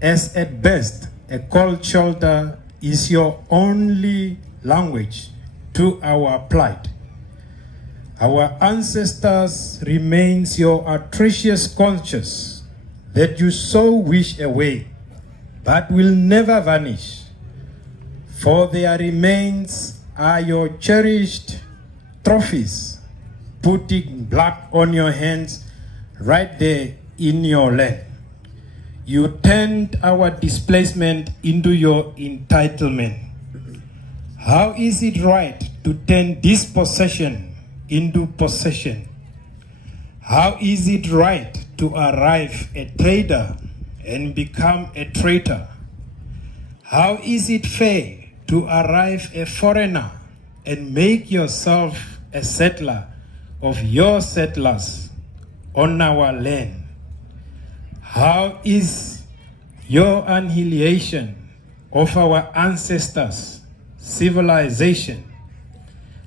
as at best a cold shoulder is your only language to our plight. Our ancestors remains your atrocious conscience that you so wish away, but will never vanish, for their remains are your cherished trophies, putting blood on your hands right there in your land. You turned our displacement into your entitlement. How is it right to turn dispossession into possession? How is it right to arrive a trader and become a traitor? How is it fair to arrive a foreigner and make yourself a settler of your settlers on our land? How is your annihilation of our ancestors' civilization?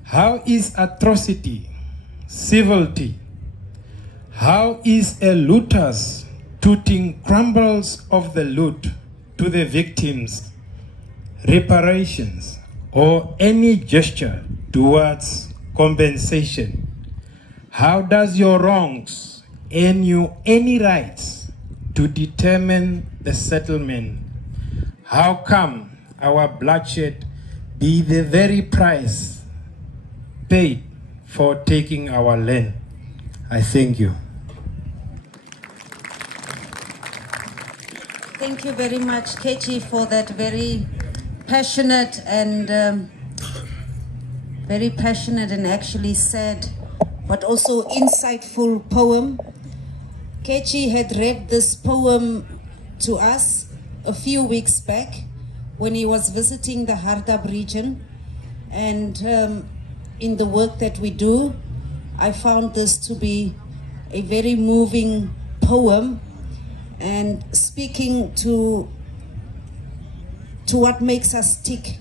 How is atrocity civility? How is a looter's tooting crumbles of the loot to the victims reparations or any gesture towards compensation? How does your wrongs earn you any rights to determine the settlement? How come our bloodshed be the very price paid for taking our land? I thank you. Thank you very much, Kechi, for that very passionate and actually sad, but also insightful poem. Kechi had read this poem to us a few weeks back when he was visiting the Hardap region, and in the work that we do, I found this to be a very moving poem and speaking to what makes us tick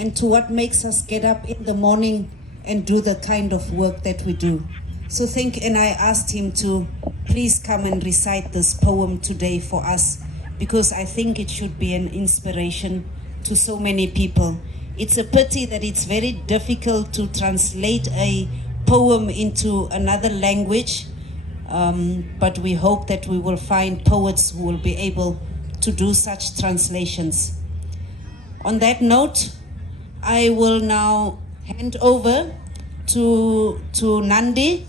and to what makes us get up in the morning and do the kind of work that we do. So and I asked him to please come and recite this poem today for us, because I think it should be an inspiration to so many people. It's a pity that it's very difficult to translate a poem into another language, but we hope that we will find poets who will be able to do such translations. On that note, I will now hand over to Nandi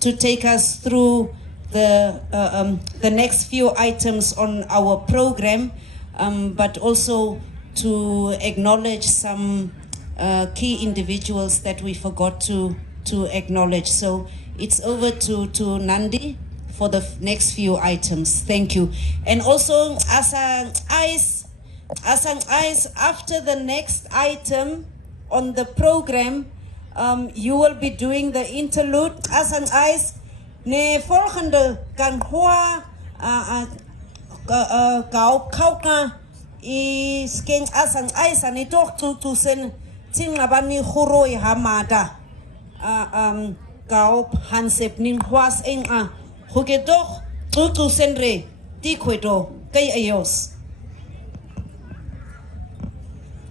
to take us through the next few items on our program, but also to acknowledge some key individuals that we forgot to acknowledge. So it's over to Nandi for the next few items. Thank you. And also, Asang Eyes, after the next item on the program, you will be doing the interlude. Asang Eyes, ne volgende kan hoa kau kauka is king Asang Eyes ani toch to sen ting abani khuroi hamada kau hansep ning huas eng huke doch to senre ti kwedo kay ayos.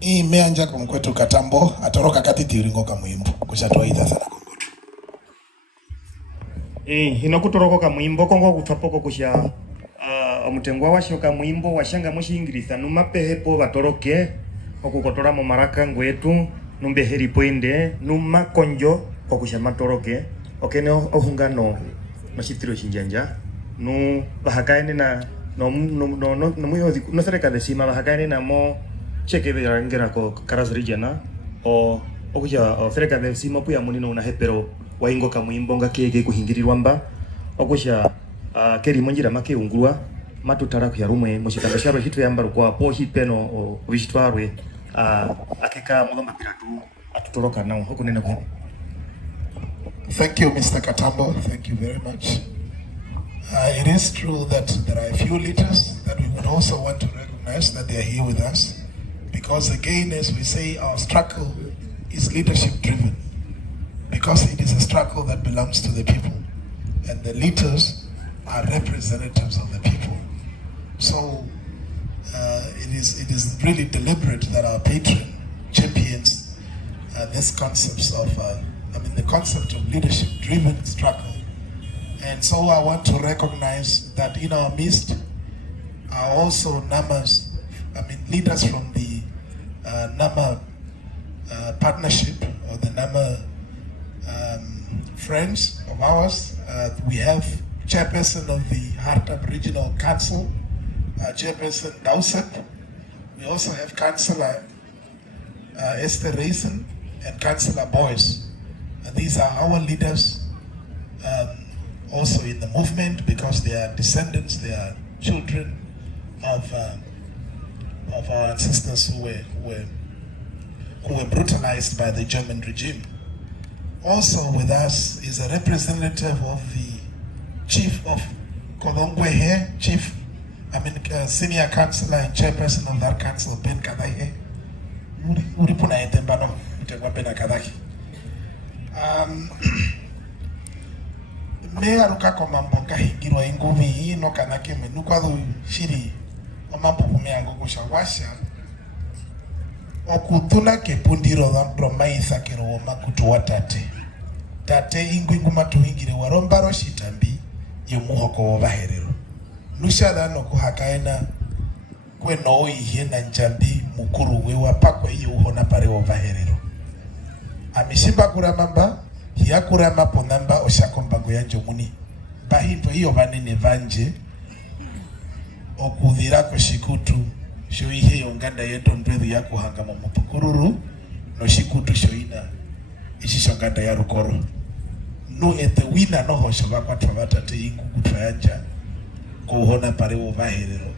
I meanja kumkwetu katambo atoroka kati tiringoka muimbo kushatoa idha sana kumbutu. Hinokutoroka muimbo kongo kutapoko kusha omutengwa washoka muimbo washanga mushingiriza numapehepo batoroke okukotora mu maraka ngwetu numbeheri poinde numa konjo kokusha matoroke okene ohungano mashitiro shinjanja nu bahakaene na no muyozi no sereka desima bahakaene na mo cheke berangera ko karazrijana o okuja sereka desima puya munino una hepero waingo kamuimbo ngakege kuhingirirwa mba okusha keri monjira make ungurwa matutara ku yarumwe mushitanga sharo hitu yamba kwa po hipeno obishitwarwe akeka mugamba piratu atutoroka nawo okunena ko. Thank you, Mr. Katambo. Thank you very much. It is true that there are a few leaders that we would also want to recognize that they are here with us, because again, as we say, our struggle is leadership driven, because it is a struggle that belongs to the people, and the leaders are representatives of the people. So it is really deliberate that our patron champions this concepts of the concept of leadership driven struggle. And so I want to recognize that in our midst are also leaders from the Nama partnership, or the Nama friends of ours. We have chairperson of the Hartab Regional Council, Chairperson Dausep. We also have Councillor Esther Raisin and Councillor Boyce. These are our leaders also in the movement, because they are descendants, they are children of our ancestors who were brutalized by the German regime. Also with us is a representative of the chief of Kolongwe here, senior councillor and chairperson of that council, Ben Kadaihe. Mea rukako mamboka higiro inguvi hino kanake menukwadhu shiri omapo kumea ngogo shawasha okutula kepundiro dhampro maitha kero omakutu watate tate ingu matuhingire warombaro shitambi yomuhoko Ovaherero lusha dhano kuhakaena kwe no ihena njambi mukuru wewa pakwe iyo uhona pare Ovaherero amishimba kuramamba hiya kurama ponamba oshakombago ya jomuni bahinto hiyo vanene vanje okudhira ko shikutu sho ihe yonganda yeto ndwedu ya kuhanga mu mutukururu no shikutu sho ina ishishonganda ya rukoro no ete wina no hosho bakwatwa batate ingu kutwanja kuhona pare Ovaherero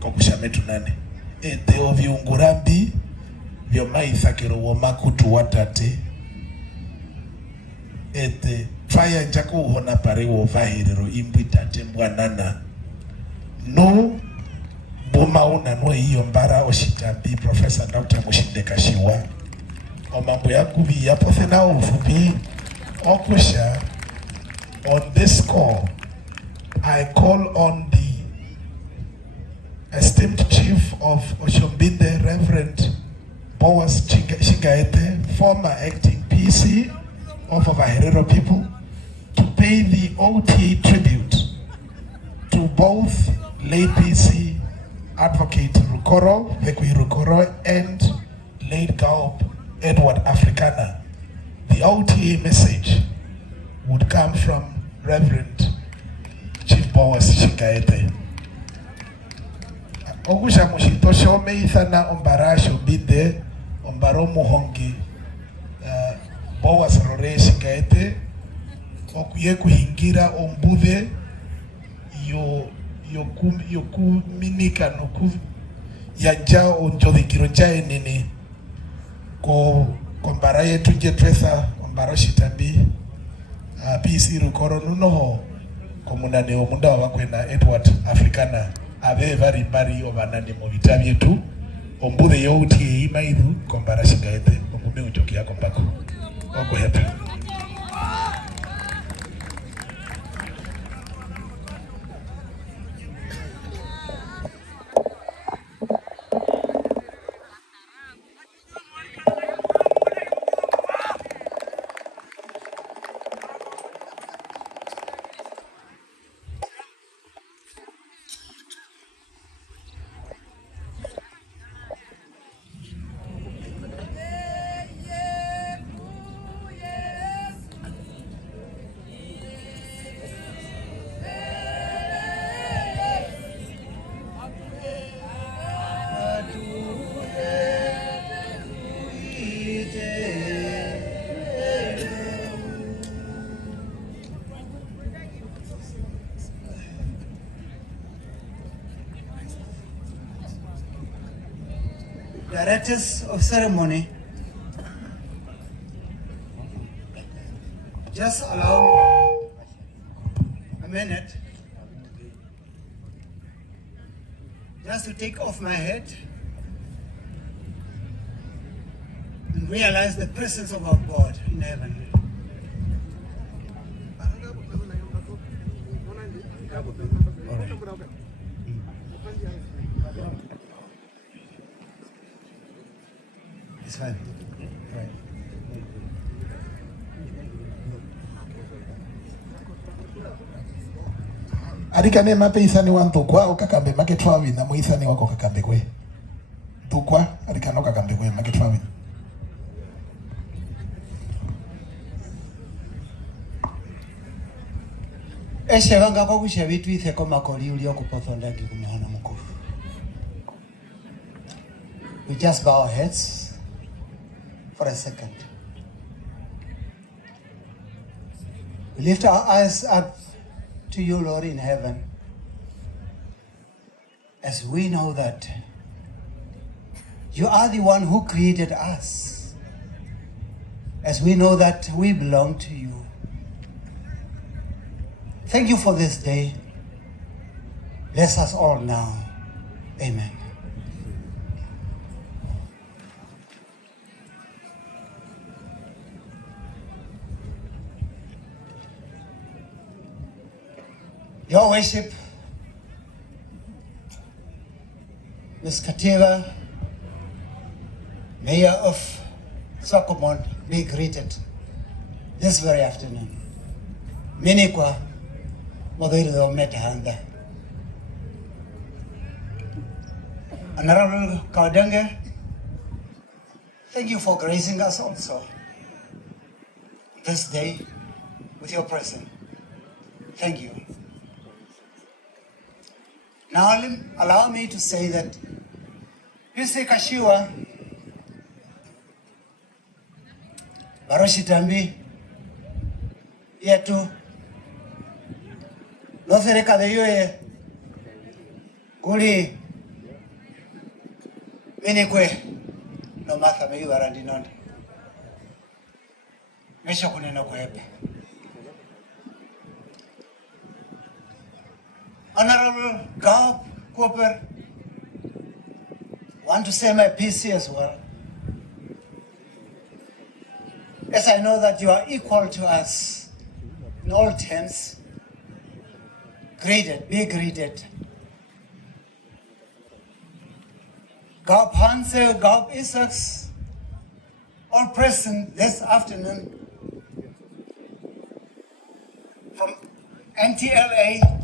kokushametu nane ete ovyungurambi vyo maithakero wo makutu watate ete faya njako uhona pare Ovaherero imbitate mwanana no Buma una no iyo mbara oshitambi Professor Dr. Mushinde Kashiwa. Omambo ya kubi ya pothena ufupi okusha. On this call, I call on the esteemed Chief of Oshombide, Reverend Boas Shigaete, former acting PC of Ovaherero people, to pay the OTA tribute to both late PC Advocate Rukoro, Vekui Rukoro, and late Gaub Edward Africana. The OTA message would come from Reverend Chief Boas Shigaete. Ogusha mushito shome ithana ombarasho bide ombaro muhongi Boas Rore Shigaete okuye kuhingira ombude yokuminika noku yaja onjodhikiro jae nini ko kombara yetu jetwetha ombaro shitambi PC Rukoro nunoho komunane omunda wakwena Edward Africana abe vari bari obanane mu bitabu yetu ombude yoti imaidu kombara Shigaete omume ujokia kombako oko happy. Directors of ceremony, just allow a minute just to take off my hat and realize the presence of our God in heaven. It's fine. Right. Arika ne mape isani wa ntukwa okakambe make twawi na muisani wako kakambe kwe. Ntukwa arika no kakambe kwe make twawi. Eshe wanga kwa kushe vitu ithe kwa makoli ulio kupothonda kikumohana mkufu. We just bow our heads for a second. We lift our eyes up to you, Lord, in heaven, as we know that you are the one who created us, as we know that we belong to you. Thank you for this day. Bless us all now. Amen. Your worship, Ms. Kativa, Mayor of Swakopmund, be greeted this very afternoon. Minikwa, Modero Metahanda. Honorable Kaudenge, thank you for gracing us also this day with your presence. Thank you. Now allow me to say that Mr. Kashiwa, Baroshitambi, yetu, Nothereka de Yue, Guli, Minikwe, no Matha me you are andinon. Meshakune no Kwepe. Honorable Gaub Cooper, want to say my piece here as well. As I know that you are equal to us in all terms, greeted, be greeted. Gaup Hanse, Gaup Isaacs, all present this afternoon from NTLA.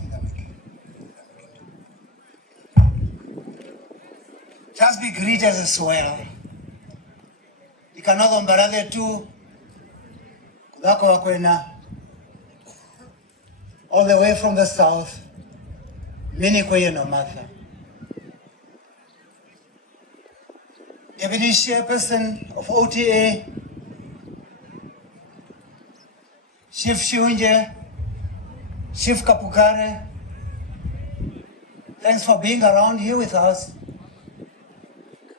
Just be greeted as well. Ikanogo mbarade tu, kudako wakwena, all the way from the south, mini kweye no matha. Deputy Chairperson of OTA, Chief Shunje, Chief Kapukare, thanks for being around here with us.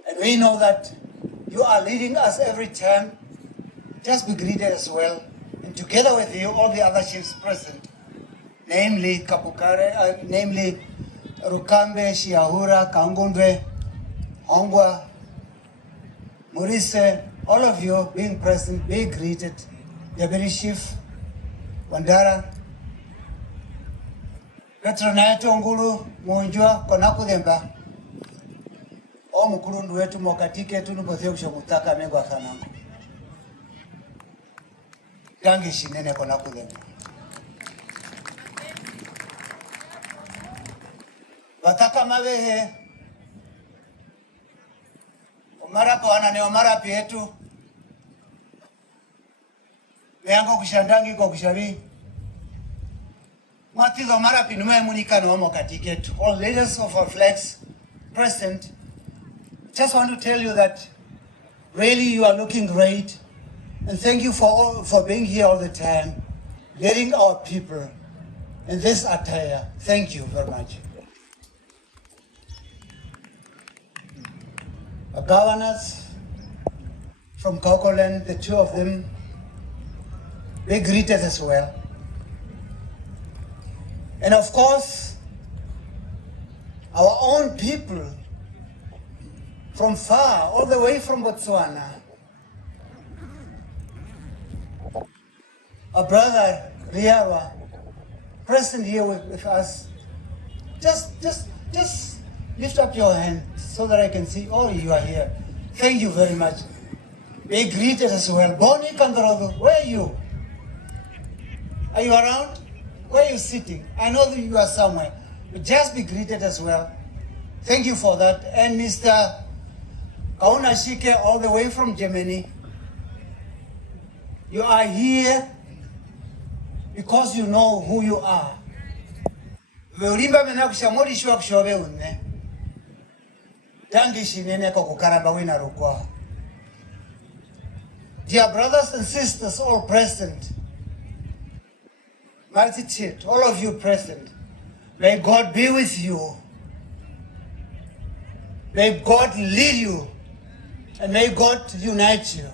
And we know that you are leading us every time. Just be greeted as well. And together with you, all the other chiefs present, namely Kapukare, namely Rukambe, Shiahura, Kangundwe, Hongwa, Maurice, all of you being present, be greeted. Deputy Chief Wandara, Petronaito Ngulu, Munjua, Konakudemba, O Mukurundu wetu Mokatike, Tunubothio Shomutaka, Mengo Athanango. Gangi Shinene Konakudemba. Wataka mawehe, Omarapo anane omarapi yetu. Meango kushandangi kwa kushabi. Matizo omarapi nume munika no omo katiketu. All leaders of our flags present. Just want to tell you that really you are looking great. And thank you for being here all the time. Leading our people in this attire. Thank you very much. Our governors from Kaukoland, the two of them, they greeted as well. And of course, our own people from far, all the way from Botswana. Our brother Riawa, present here with us. Just lift up your hand so that I can see all you are here. Thank you very much. Be greeted as well. Boni Kandorogo, where are you? Are you around? Where are you sitting? I know that you are somewhere, but just be greeted as well. Thank you for that. And Mr. Kauna Shike, all the way from Germany. You are here because you know who you are. Dear brothers and sisters, all present, multitude, all of you present, may God be with you. May God lead you, and may God unite you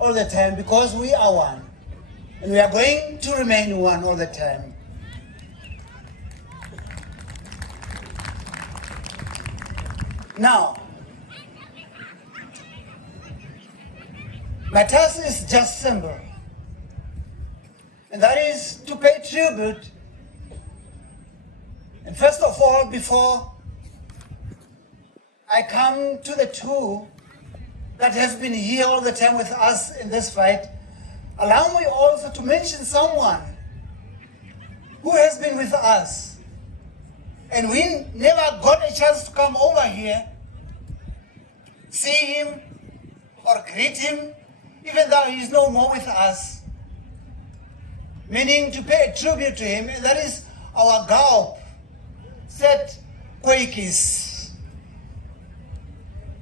all the time, because we are one, and we are going to remain one all the time. Now, my task is just simple, and that is to pay tribute. And first of all, before I come to the two that have been here all the time with us in this fight, allow me also to mention someone who has been with us. And we never got a chance to come over here, see him or greet him, even though he is no more with us. Meaning to pay a tribute to him, and that is our Gaup, Set Quakis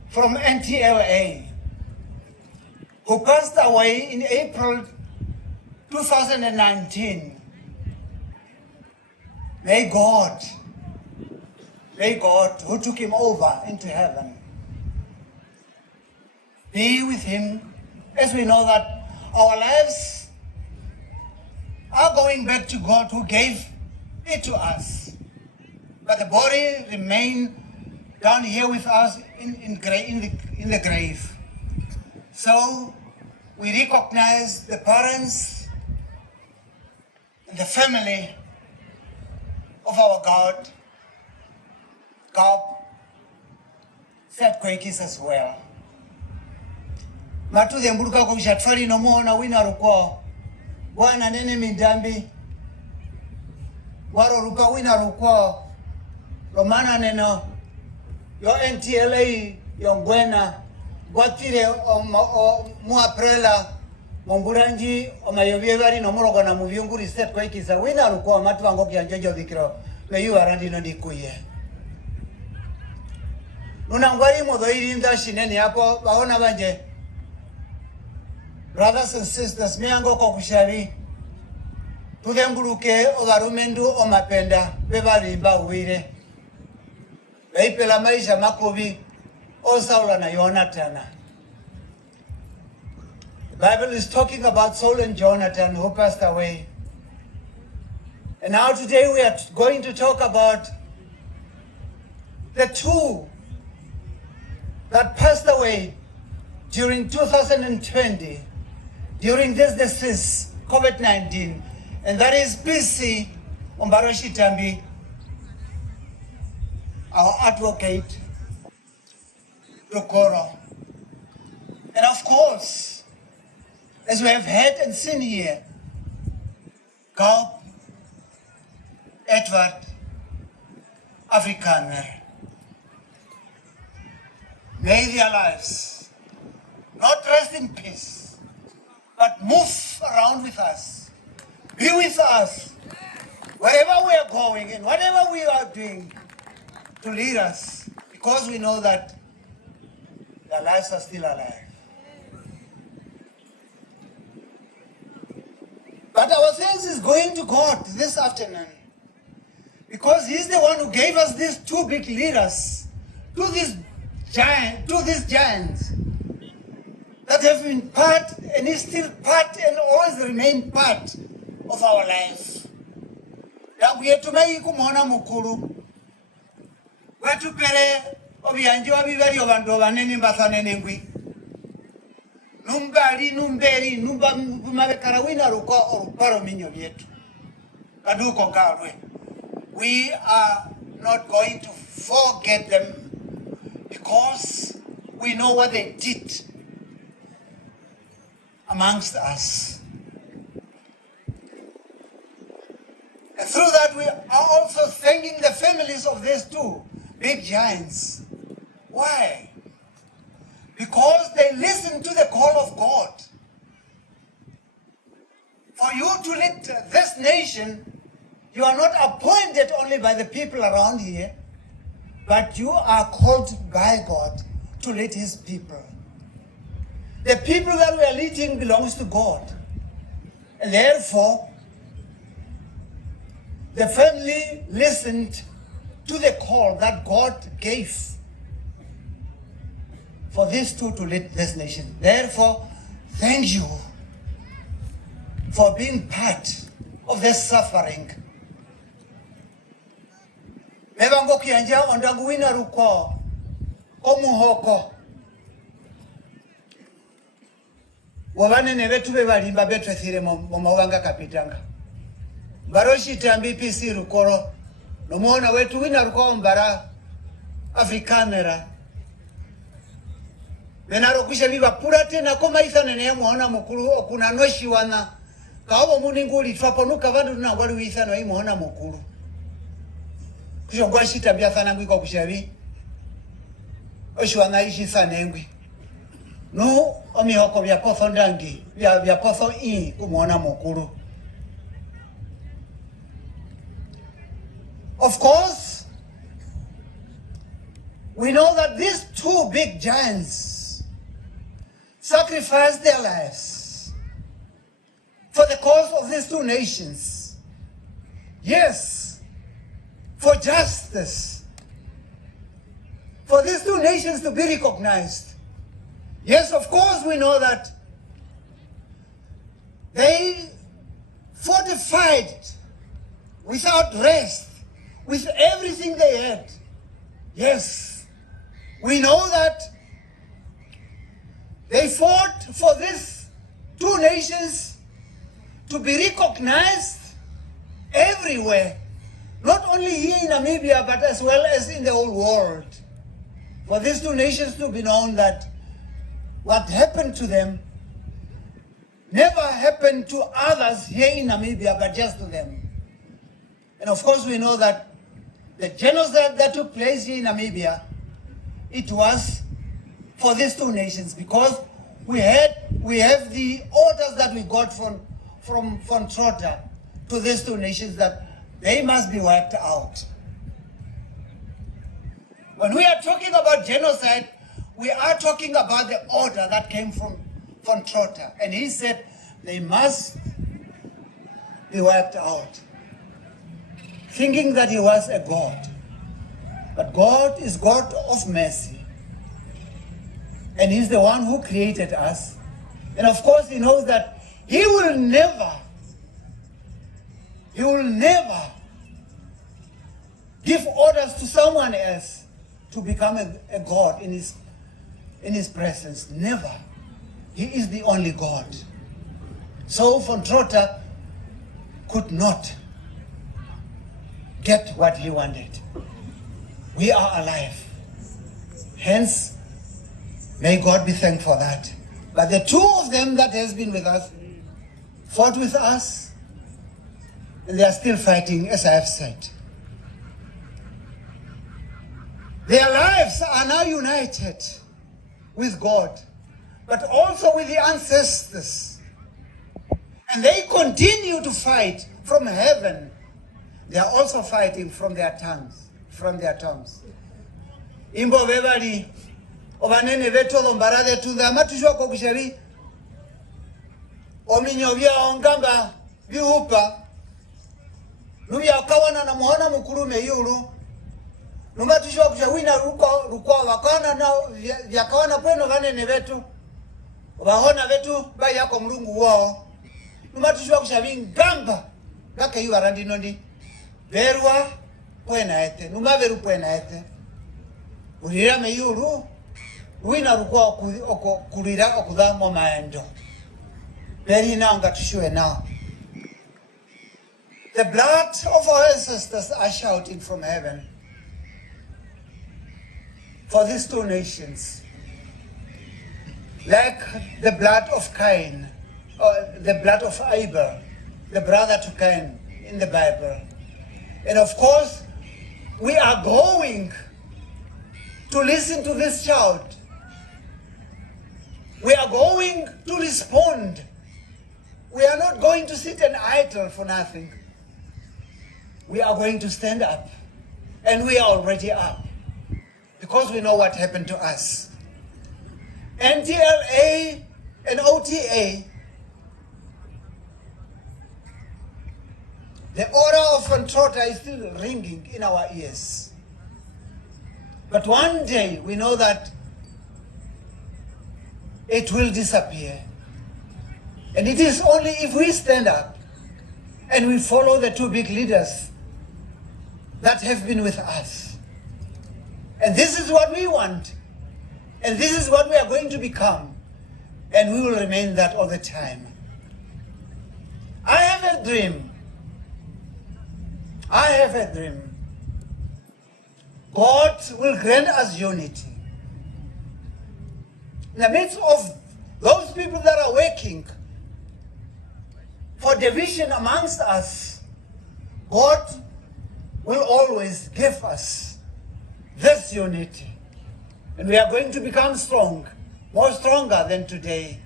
from NTLA, who passed away in April 2019. May God, who took him over into heaven, be with him, as we know that our lives are going back to God who gave it to us. But the body remains down here with us in the grave. So we recognize the parents and the family of our God Swakopmund as well. Matu zemburuka kwa shatfali no muona wina rukwa wana nene mindambi waro ruka wina rukwa romana neno yo NTLA yo ngwena gwatire mu aprela Mumburanji omayobye bali no murogo na mubyunguri Swakopmund wina rukwa matu wango kyanjojo dikiro me yu arandi no dikuye nuna ngwari modo irinda shineni hapo baona banje. Brothers and sisters, miango kwa kushari tudemburuke obarumendu omapenda bebalimba uwire beipela maisha makobi Saul na Jonathan. The Bible is talking about Saul and Jonathan who passed away. And now today we are going to talk about the two that passed away during 2020, during this disease, COVID-19, and that is PC Ombaroshitambi, our advocate, Rukoro. And of course, as we have heard and seen here, Gaup, Edward, Afrikaner. May their lives not rest in peace, but move around with us, be with us, wherever we are going and whatever we are doing, to lead us, because we know that their lives are still alive. But our thanks is going to God this afternoon, because He's the one who gave us these two big leaders, these giants that have been part and is still part and always remain part of our life. Yakuyetumai kumona mukuru. Watupere obianji wabibari obando banene mbasane nengwi. Numberi numba mabekara wina ruko oruparo minyo vyetu. Kaduko galwe. We are not going to forget them, because we know what they did amongst us. And through that, we are also thanking the families of these two big giants. Why? Because they listened to the call of God. For you to lead this nation, you are not appointed only by the people around here, but you are called by God to lead His people. The people that we are leading belongs to God. And therefore, the family listened to the call that God gave for these two to lead this nation. Therefore, thank you for being part of this suffering. Mebango kianja ondangu wina ruko omuhoko wabanene betu bebalimba betwethire mu mawanga kapitanga Baroshitambi PC Rukoro nomona wetu wina ruko mbara Afrikanera benaro kusha biba purate na koma isana ne muona mukuru okuna noshi wana kawo muninguli twaponuka bandu na wali wisana imuona mukuru kusho gwashita bya sana ngiko kushabi oshwana ishi sana ngwi no omihoko bya potho ndangi bya potho kumuona mukuru. Of course, we know that these two big giants sacrificed their lives for the cause of these two nations. Yes, for justice, for these two nations to be recognized. Yes, of course, we know that they fortified without rest, with everything they had. Yes, We know that they fought for these two nations to be recognized everywhere, not only here in Namibia, but as well as in the whole world. For these two nations to be known that what happened to them never happened to others here in Namibia, but just to them. And of course we know that the genocide that took place here in Namibia, it was for these two nations, because we have the orders that we got from Trotter to these two nations that they must be wiped out. When we are talking about genocide, we are talking about the order that came from Trotter, and he said they must be wiped out, thinking that he was a God. But God is God of mercy, and he's the one who created us. And of course he knows that he will never give orders to someone else to become a God in his presence. Never. He is the only God. So von Trotter could not get what he wanted. We are alive. Hence, may God be thanked for that. But the two of them that has been with us fought with us, and they are still fighting, as I have said. Their lives are now united with God, but also with the ancestors. And they continue to fight from heaven. They are also fighting from their tongues. Imbo vevali obanene vetolo mbarade tunda matishwa kokushavi ominyovya ongamba viupa nuya kawana na muhona mukulume yulu numatishwa kushawina rukwa wakana na vyakawana kweno vanene vetu vahona vetu bayako mlungu wao numatishwa kushavi ngamba ngake yu arandi nondi verwa kwena ete numaveru kwena ete urira meyuru wina rukwa kurira okudamo maendo very now tushiwe now. The blood of our ancestors are shouting from heaven for these two nations, like the blood of Cain, or the blood of Abel, the brother to Cain in the Bible. And of course, we are going to listen to this shout. We are going to respond. We are not going to sit and idle for nothing. We are going to stand up. And we are already up, because we know what happened to us. NTLA and OTA, the order of von Trotter is still ringing in our ears. But one day we know that it will disappear. And it is only if we stand up and we follow the two big leaders that have been with us. And this is what we want. And this is what we are going to become. And we will remain that all the time. I have a dream. I have a dream. God will grant us unity. In the midst of those people that are working for division amongst us, God will always give us this unity. And we are going to become strong, more stronger than today.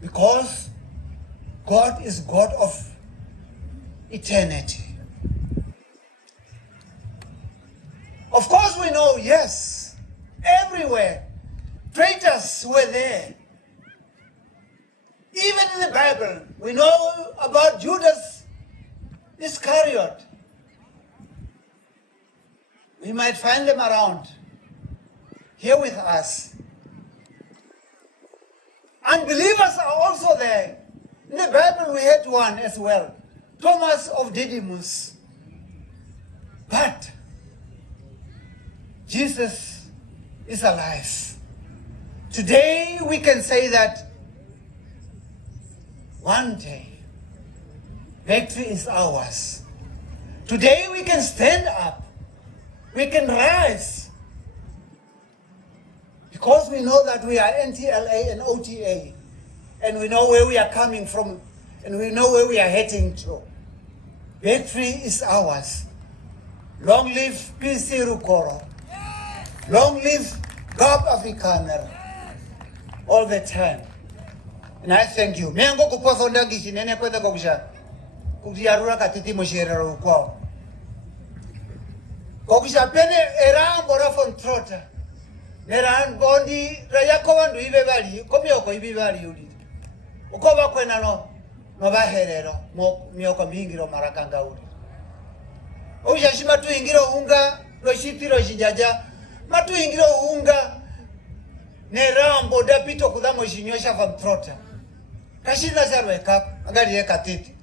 Because God is God of eternity. Of course we know, yes, everywhere, traitors were there. Even in the Bible, we know about Judas Iscariot. We might find them around, here with us. Unbelievers are also there. In the Bible we had one as well, Thomas of Didymus. But Jesus is alive. Today we can say that one day victory is ours. Today we can stand up, we can rise, because we know that we are NTLA and OTA, and we know where we are coming from, and we know where we are heading to. Victory is ours. Long live PC Rukoro. Long live God Afrikaner. All the time. And I thank you. Miango kuposa ndagi nene kwenda kokusha. Kujiarura katiti moshera kwao. Kokusha pene erambo rafon trota. Neran bondi rayako wandu ibe bali. Komioko ibe bali uli. Ukoba kwena no Ovaherero mioko mingiro marakanga uli. Oja shima tu ingiro unga roshitiro shijaja. Matu ingiro unga ne rambo da pito kudamo shinyosha from trota. Kashina sarweka agari eka titi.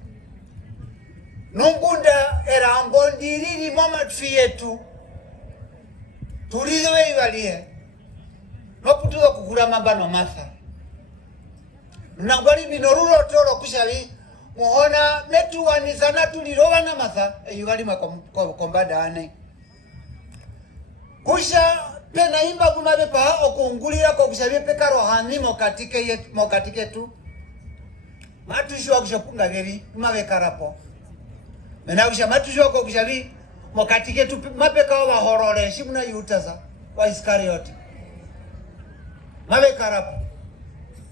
Numbunda erambo ndiriri mama fietu. Tuliwe iwalie. Noputuwa kukura mabano matha. Nangwali binoruro toro kushawi muhona metu wanisana tulirowa na matha eyugali makombada ane. Kusha pena imba kumabe paha okungulira kwa kushabi peka rohani mokatike tu. Matushuwa kushapunga geri kumabe karapo. Mena kusha matushuwa kwa kushabi mokatike tu mapeka wa horore shimuna yutaza wa Iskariote. Mabe karapo.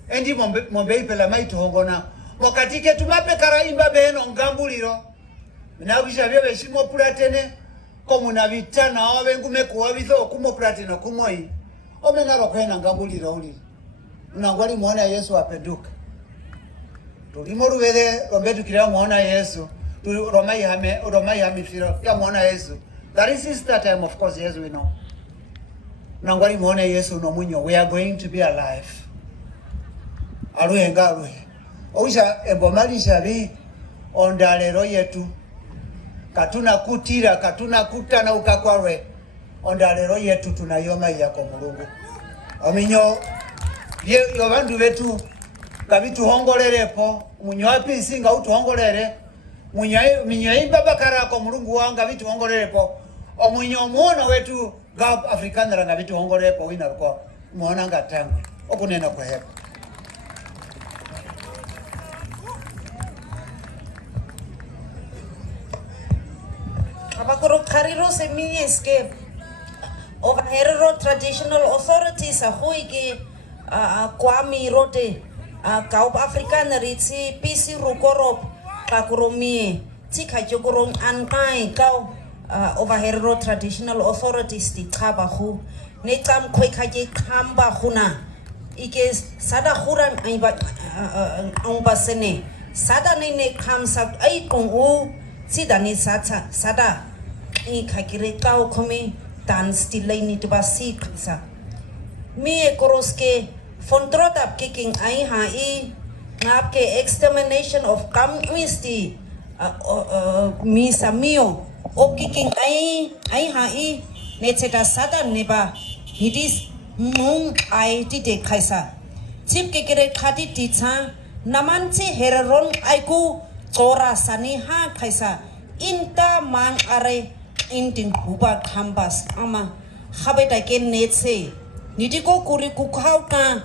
Endi mombe ipela maitu hongona. Mokatike tu mapeka imba beno ngambuliro. Mena kushabi weshimo pulatene. Komuna vitana wawengu mekuwa vitho kumo pratino kumoi omengaro kwena ngambulira uli unangwali muona Yesu apenduka tulimo rubere rombetu kira muona Yesu romai hamifiro ya muona Yesu. That is that time, of course, yes we know. Unangwali muona Yesu no munyo, we are going to be alive. Aruhe ngaruhe oisha ebomali shabi ondalero yetu katuna kutira katuna kutana ukakwarwe ondalero yetu tunayoma yako mulungu ominyo yo bandu betu kabitu hongolerepo munyo api singa utuhongolere munyo imbaba karako mulungu wanga bitu hongolerepo omunyo muona wetu gab afrikanera nga bitu hongolerepo wina ruko muona ngatanga okunena kwa hepo. Abakuro kariro se miyeske Ovaherero traditional authorities ahuike kwami rote kaup Afrikaner ritsi pisi rukorop kakuromie tika jogorong ankai kau Ovaherero traditional authorities ti kaba hu ne kam koi kaje kamba huna ike sada huran ambasene sada ne kam sak ai kongu sidani sada kakire kau kome dance delay ni to basi ksa mi koroske fontrotap kicking ai hai ngapke extermination of community mi samio o kicking ai hai necheta sada neba hidis mung ai tite khaisa chip kekire khati ticha namanchi heron aiku Tora sani ha kaisa inta mang are inting huba kambas ama habeta ken netse nitiko kuri kukhauta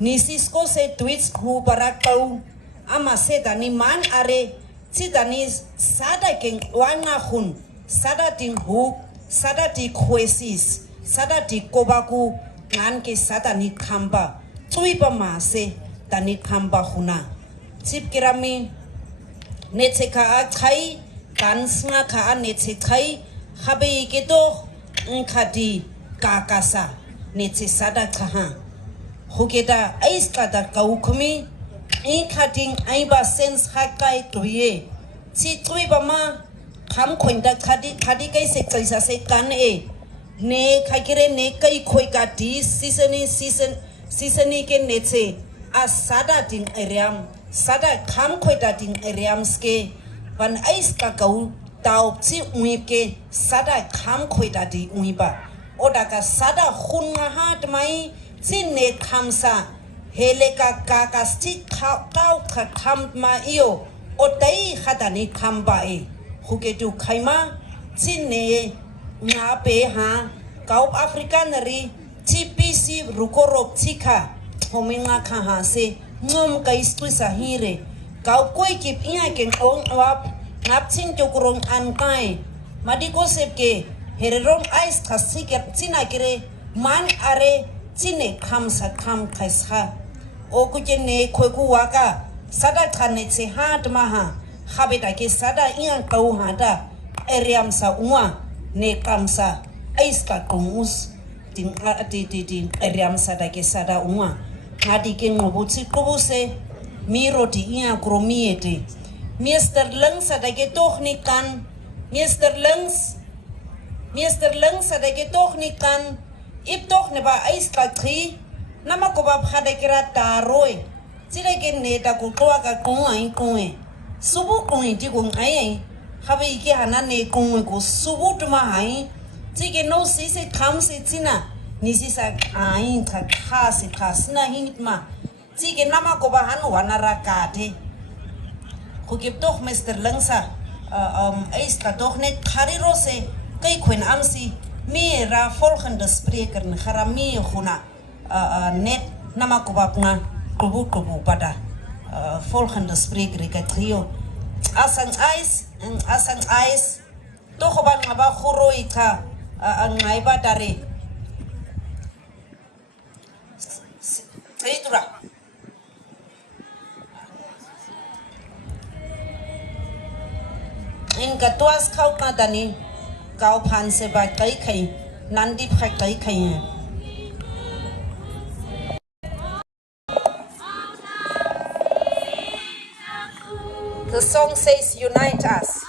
nisisko se tweets hu barakau ama se dani mang are sidani sada ken wana hun sada ting hu sada ti khoesis sada ti kobaku ngan ke sada ni khamba tuipa ma se dani khamba huna chip kirami netse ka khai kansna ka netse khai habe ke to khati kakasa netse sada kha huketa aiska da kaukmi in khating aiba sense hakai toye chi tui ba ma kham khoinda khadi kai se kaisa se kan e ne khakire ne kai khoi ka di season ke netse asada tin eriam sada kham khoita ting eriamske van ais ka kau tau chi uike sada kham khoita di uiba odaka sada khunga hat mai tsine khamsa heleka kaka sti kau kham ma io otai khatani khamba e huketu khaima tsine ngape ha kau africaneri TPC rukorok tika hominga kha se ngom kai stwisa hire kau koi kip ia ken ong wap ngap chin tokurong an kai madiko sepke hererong ais khasiket china kire man are chine khamsa kham khaisha o kujene khoku waka sada khane che hat maha khabeta ke sada ia kau hada eriam sa unwa ne kamsa ais ka kumus ting eriam sada ke sada unwa hadi ke ngobutsi kubuse miro di ia kromiete Mr. Lungs ada ke toch niet kan Mr. Lungs ada ke toch niet kan ip toch ne ba ais ka tri nama ko ba khade kira taroi sire ke neta ko to ka ko ai ko e subu ko ti ko ai khabe ke hana ne ko ko subu to ma hai ti ke no si se kham se tina ni si sa ai tha khas na hin ma ti ke nama ko ba hanu wana rakate ko ke toch Mr. Lungsa ais ka toch net kharirose kai khwen amsi me ra volgende spreker ngara me khuna net nama ko ba nga kubu pada volgende spreker ka trio asang ais toch ba nga ba khuroi tha ngai ba dare Taitura in katuas kau na dani kau pan se ba kai kai nandi phai kai kai The song says unite us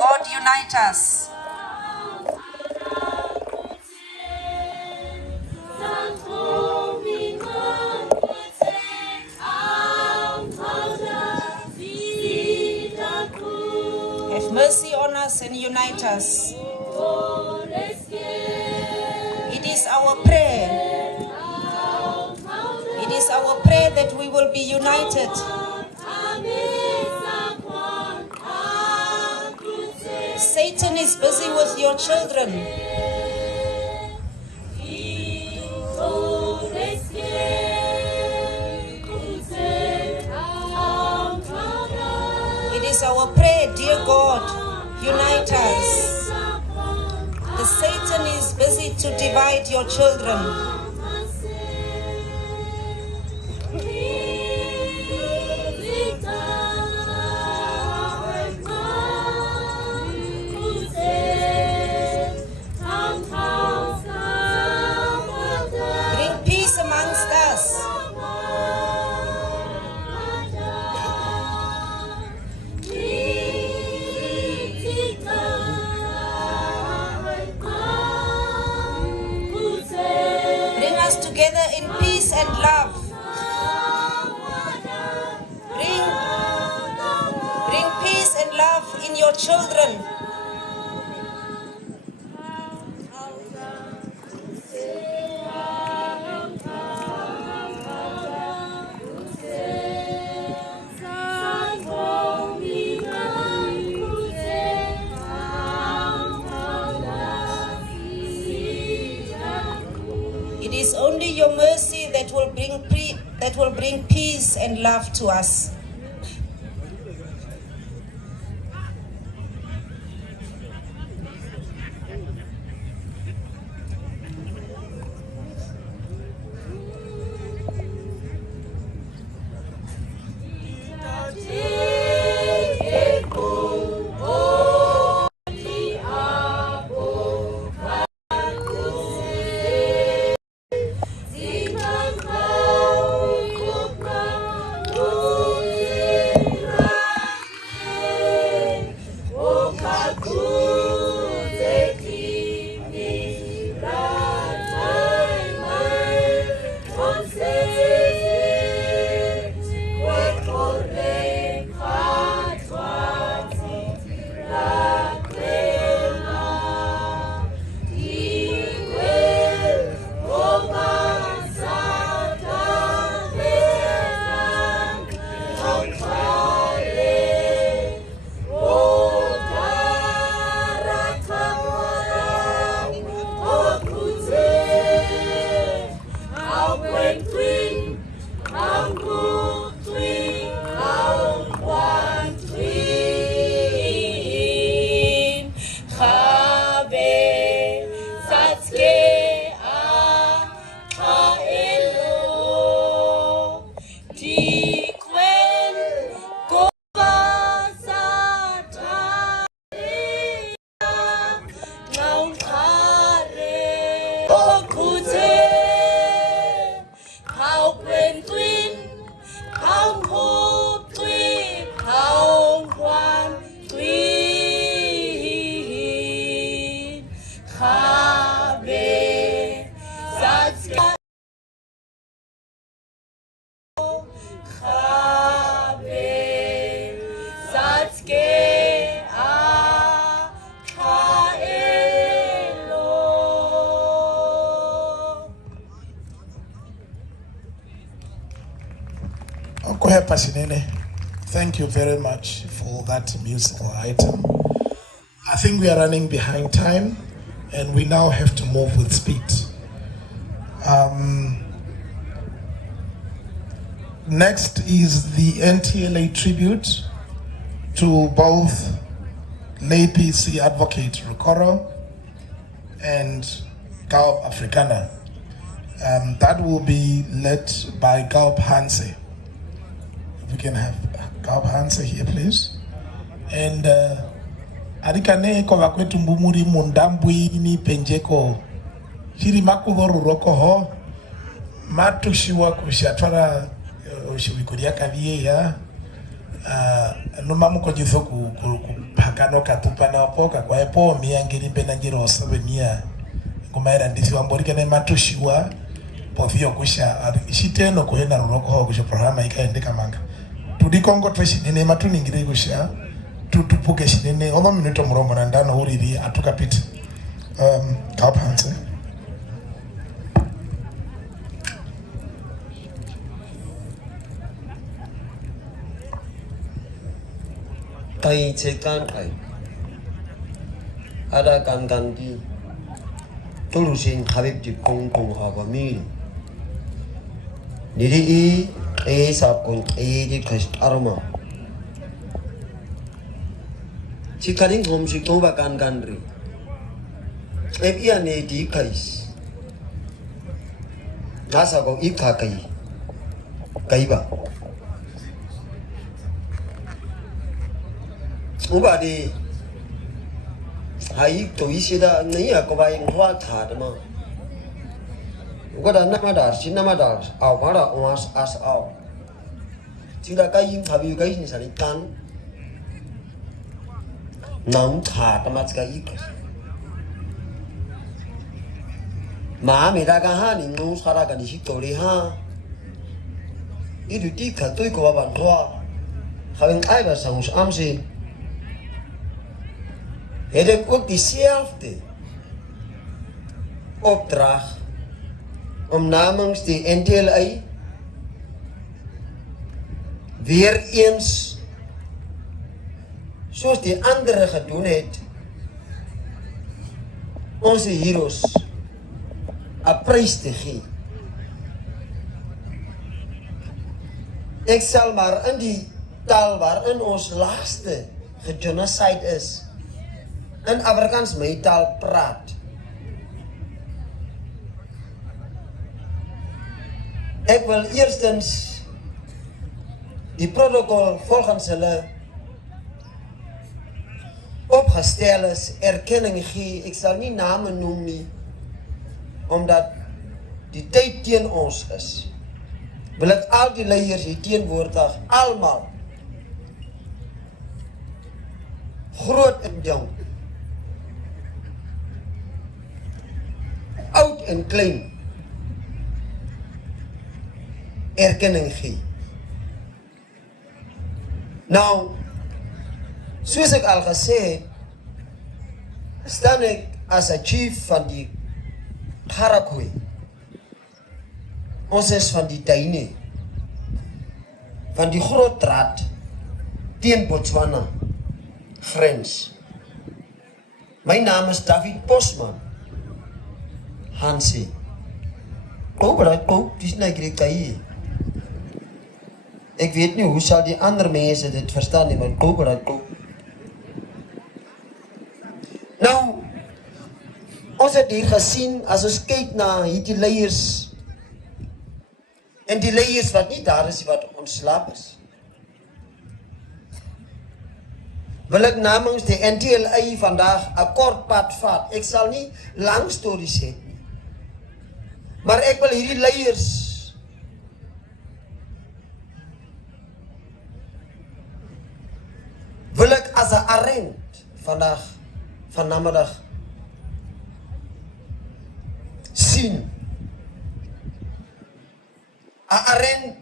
God unite us mercy on us and unite us. It is our prayer. It is our prayer that we will be united. Satan is busy with your children. It is our prayer, dear God, unite us. The Satan is busy to divide your children. Bring peace amongst us. Together in peace and love. Bring peace and love in your children. It is only your mercy that will bring peace and love to us. Pashinene. Thank you very much for that musical item. I think we are running behind time and we now have to move with speed. Next is the NTLA tribute to both lay PC advocate Rukoro and Gaup Africana. That will be led by Gaup Hanse. If we can have Gaup Hanse here, please. And Arikane ko vakwetu mbumuri mundambwi ni penjeko hiri makuvoro roko ho matushiwa kushatwara ushibikuria kaviye ya numamu kojizo kupakano katupa na wapoka kwa epo miyangiri mpena njiro sabenia kumaira ndisi wamborika matushiwa pofio kusha ishiteno kuhena roko ho kusha programa ikaendeka manga tudikongo tweshidine matuningiri kusha tutupuke shinene oma minuto muromo na ndano uriri atukapita Kaupanse. Kai cekan kai ada kan di tulusin Habib di kong habami niri sab kong di kas aroma Chikaling home si kong bakan kandri iya ne di kais nasa kong ika kai ba uba di hai to isida nai ko ba ing hwa tha de ma uga da namadar sin namadar aw para omas as aw chida kai ing thabi kai ni sari tan nam tha tamat ka ik ma me da ga ha ni no sara ka ni hitori ha idu ti ka toi ko ba thwa having ai ba sang amsi het ik ook diezelfde opdracht om namens de NTLA weer eens, zoals die anderen gedaan het, onze heroes een prijs te geven. Ik zal maar in die taal waarin ons laatste gegenocide is, in Afrikaans my taal praat. Ek wil eerstens die protocol volgens hulle opgestel is, erkenning gee. Ek sal nie name noem nie, omdat die tyd teen ons is. Wil ek al die leiers hier teenwoordig, almal, groot en jong, oud en klein, erkenning gee. Nou, soos ek al gesê het, staan ek as a chief van die Harakwe. Ons is van die Taine, van die groot draad teen Botswana grens. My naam is David Posman Hansie. Dis nie Greekaie. Ek weet nie hoe sal die ander mense dit verstaan nie, maar koop. Nou, ons het hier gesien, as ons kyk na hierdie leiers, en die leiers wat nie daar is, wat ontslaap is. Wil ek namens die NTLA vandag 'n kort pad vat. Ek sal nie lang stories hê nie. Maar ek wil hierdie leiers wil ek as 'n arend vandag van namiddag sien. 'n arend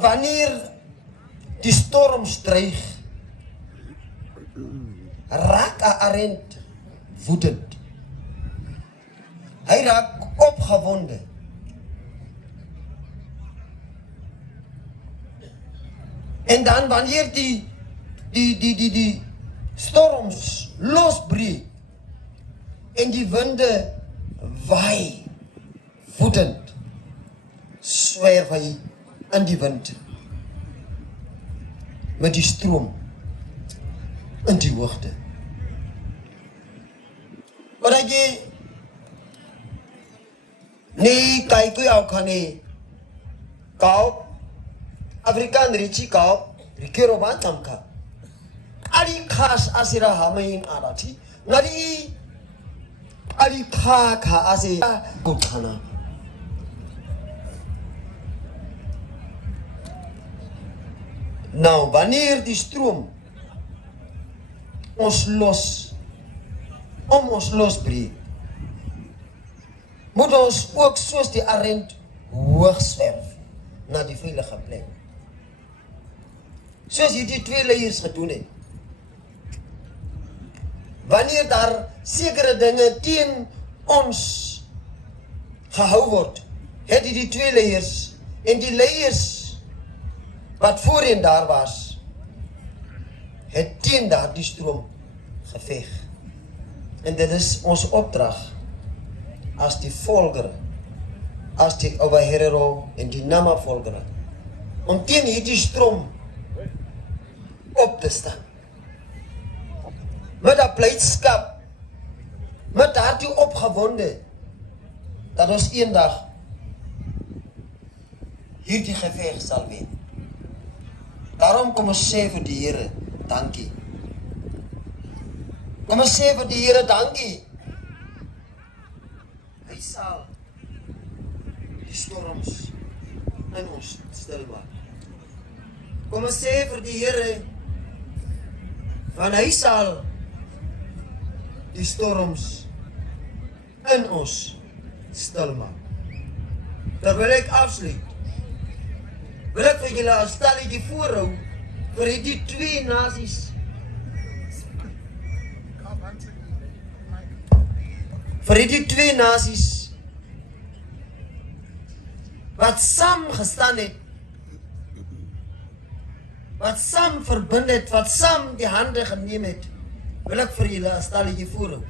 wanneer die storm dreig, raak 'n arend woedend. Hy raak opgewonde. En dan wanneer die storms losbreek en die winde waai woedend, swerf hy in die wind met die stroom in die hoogte. Maar jy nee, kyk jy ook kan nie kaop Afrikaan richi kaop rikero bantam ka ali khas asira hamain arati ngari ali kha asira gukana. Nou, wanneer die stroom ons losbreek, moet ons ook soos die arend hoog swerf na die veilige plek. Soos hierdie twee leiers gedoen het. Wanneer daar sekere dinge teen ons gehou word, het die twee leiers en die leiers wat voorheen daar was, het teen daar die stroom geveg. En dit is ons opdrag as die volgere, as die Ovaherero en die Nama volgere, om teen hierdie stroom op te staan. Met dat blydskap, met daardie opgewonde, dat ons eendag hierdie geveg sal wen. Daarom kom ons sê vir die Here, dankie. Kom ons sê vir die Here, dankie. Hy sal die storms in ons stil maak. Kom ons sê vir die Here, want hy sal die storms in ons stil maak. Terwyl ek afsluit, wil ek vir julle 'n stelletjie voorhou vir die twee nasies. Vir die twee nasies wat saam gestaan het, wat saam verbind het, wat saam die hande geneem het, wil ek vir julle 'n stelletjie voorhou.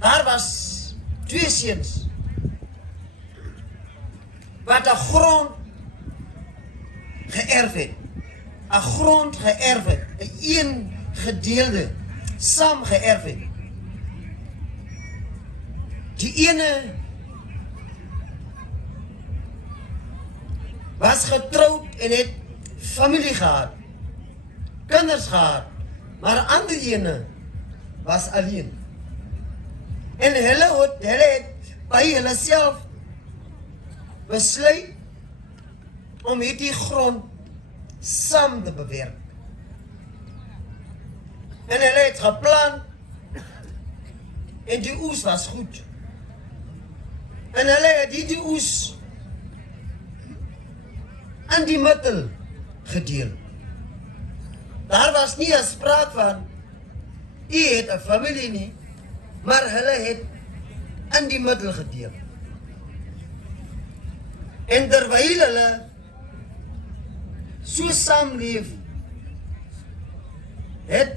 Daar was twee seuns wat 'n grond geërf het, 'n grond geërf het, 'n een gedeelde saam geërf het. Die ene was getroud en het familie gehad, kinders gehad, maar ander ene was alleen. En hulle het by hulle self besluit om hierdie grond saam te bewerk. En hulle het geplan en die oes was goed. En hulle het die oes in die middel gedeel. Daar was nie 'n spraak van u het 'n familie nie, maar hulle het in die middel gedeel. En terwyl hulle so saamleef, het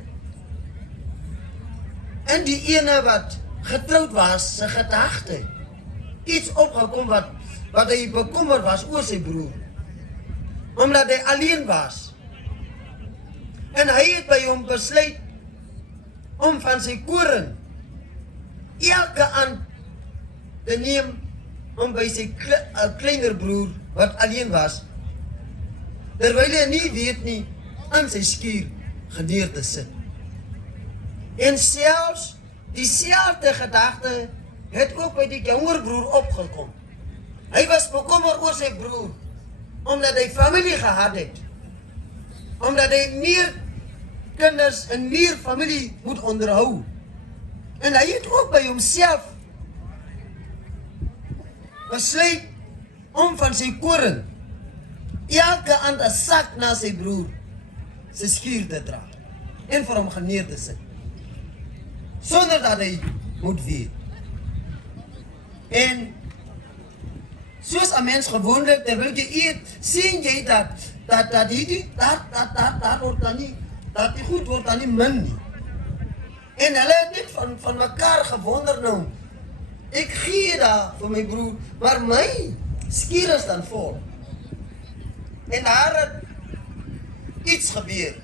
in die ene wat getroud was, sy gedagte iets opgekom wat hy bekommerd was oor sy broer, omdat hy alleen was. En hy het by hom besluit om van sy koring elke aand te neem om by sy kleiner broer wat alleen was, terwyl hy nie weet nie, aan sy skuur geneer te sit. En selfs dieselfde gedagte het ook by die jonger broer opgekom. Hy was bekommer oor sy broer, omdat hy familie gehad het, omdat hy meer kinders en meer familie moet onderhou. En hy het ook by homself besluit om van sy koring elke aand 'n sak na sy broer sy skuur te dra en vir hom geneer te sit, sonder dat hy moet weet. En soos 'n mens gewoonlik terwyl jy eet, sien jy dat word dan nie, dat die goed word dan nie min nie. En hulle het net van mekaar gewonder nou. Ek gee daar vir my broer, maar my skuur is dan vol. En daar het iets gebeur.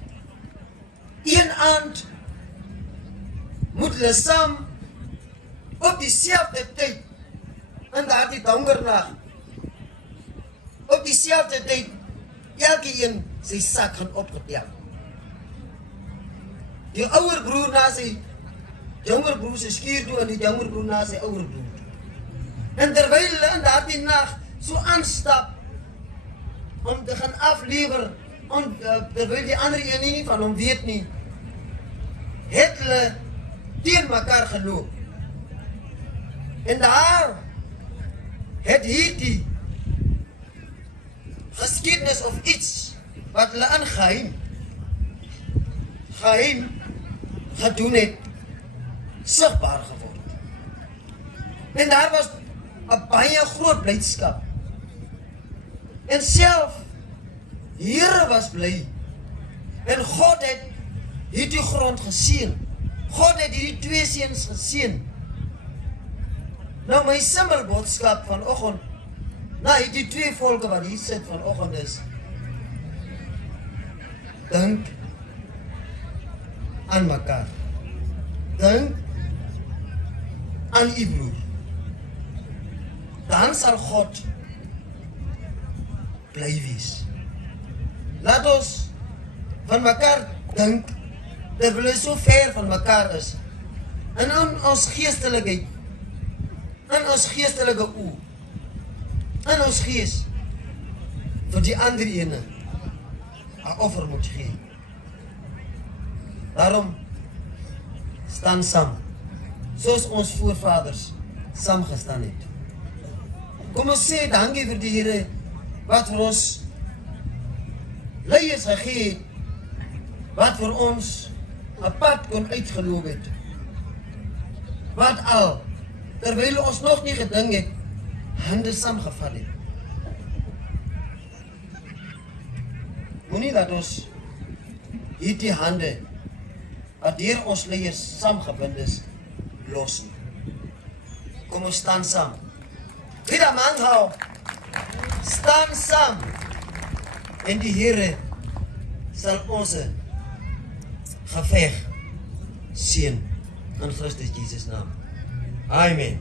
Een aand moet hulle saam op dieselfde tyd in daardie donkernacht, op dieselfde tyd, elke een sy sak gaan opgetel. Die ouer broer na sy jonger broer se skuur toe en die jonger broer na sy ouer broer. En terwyl hulle in daardie nacht so aanstap om te gaan aflewer, terwyl die ander een nie van hom weet nie, het hulle teen mekaar geloop. En daar het hierdie geskiedenis of iets wat hulle in geheim gedoen het, sigbaar geword. En daar was 'n baie groot blydskap. En self Here was bly. En God het hierdie grond geseën. God het hierdie twee seuns geseën. Nou my simmelboodskap vanoggend, na hierdie twee volke wat hier sit vanoggend is, dink aan mekaar. Dink aan u broer. Dan sal God bly wees. Laat ons van mekaar dink, terwyl ons so ver van mekaar is, en in ons geestelikheid, in ons geestelike oë, in ons gees, vir die ander ene, 'n offer moet gee. Daarom, staan saam, soos ons voorvaders saam gestaan het. Kom ons sê dankie vir die Here, wat vir ons leiers gegee het, wat vir ons 'n pad kon uitgeloop het. Wat al, terwyl ons nog nie gedink het, hande saamgevat het. Moenie dat ons hierdie hande, wat deur ons leiers saamgebind is, los nie. Kom ons staan saam. Wie dat man hou, staan saam. En die Here sal ons geveg seën in Christus Jesus naam. Amen.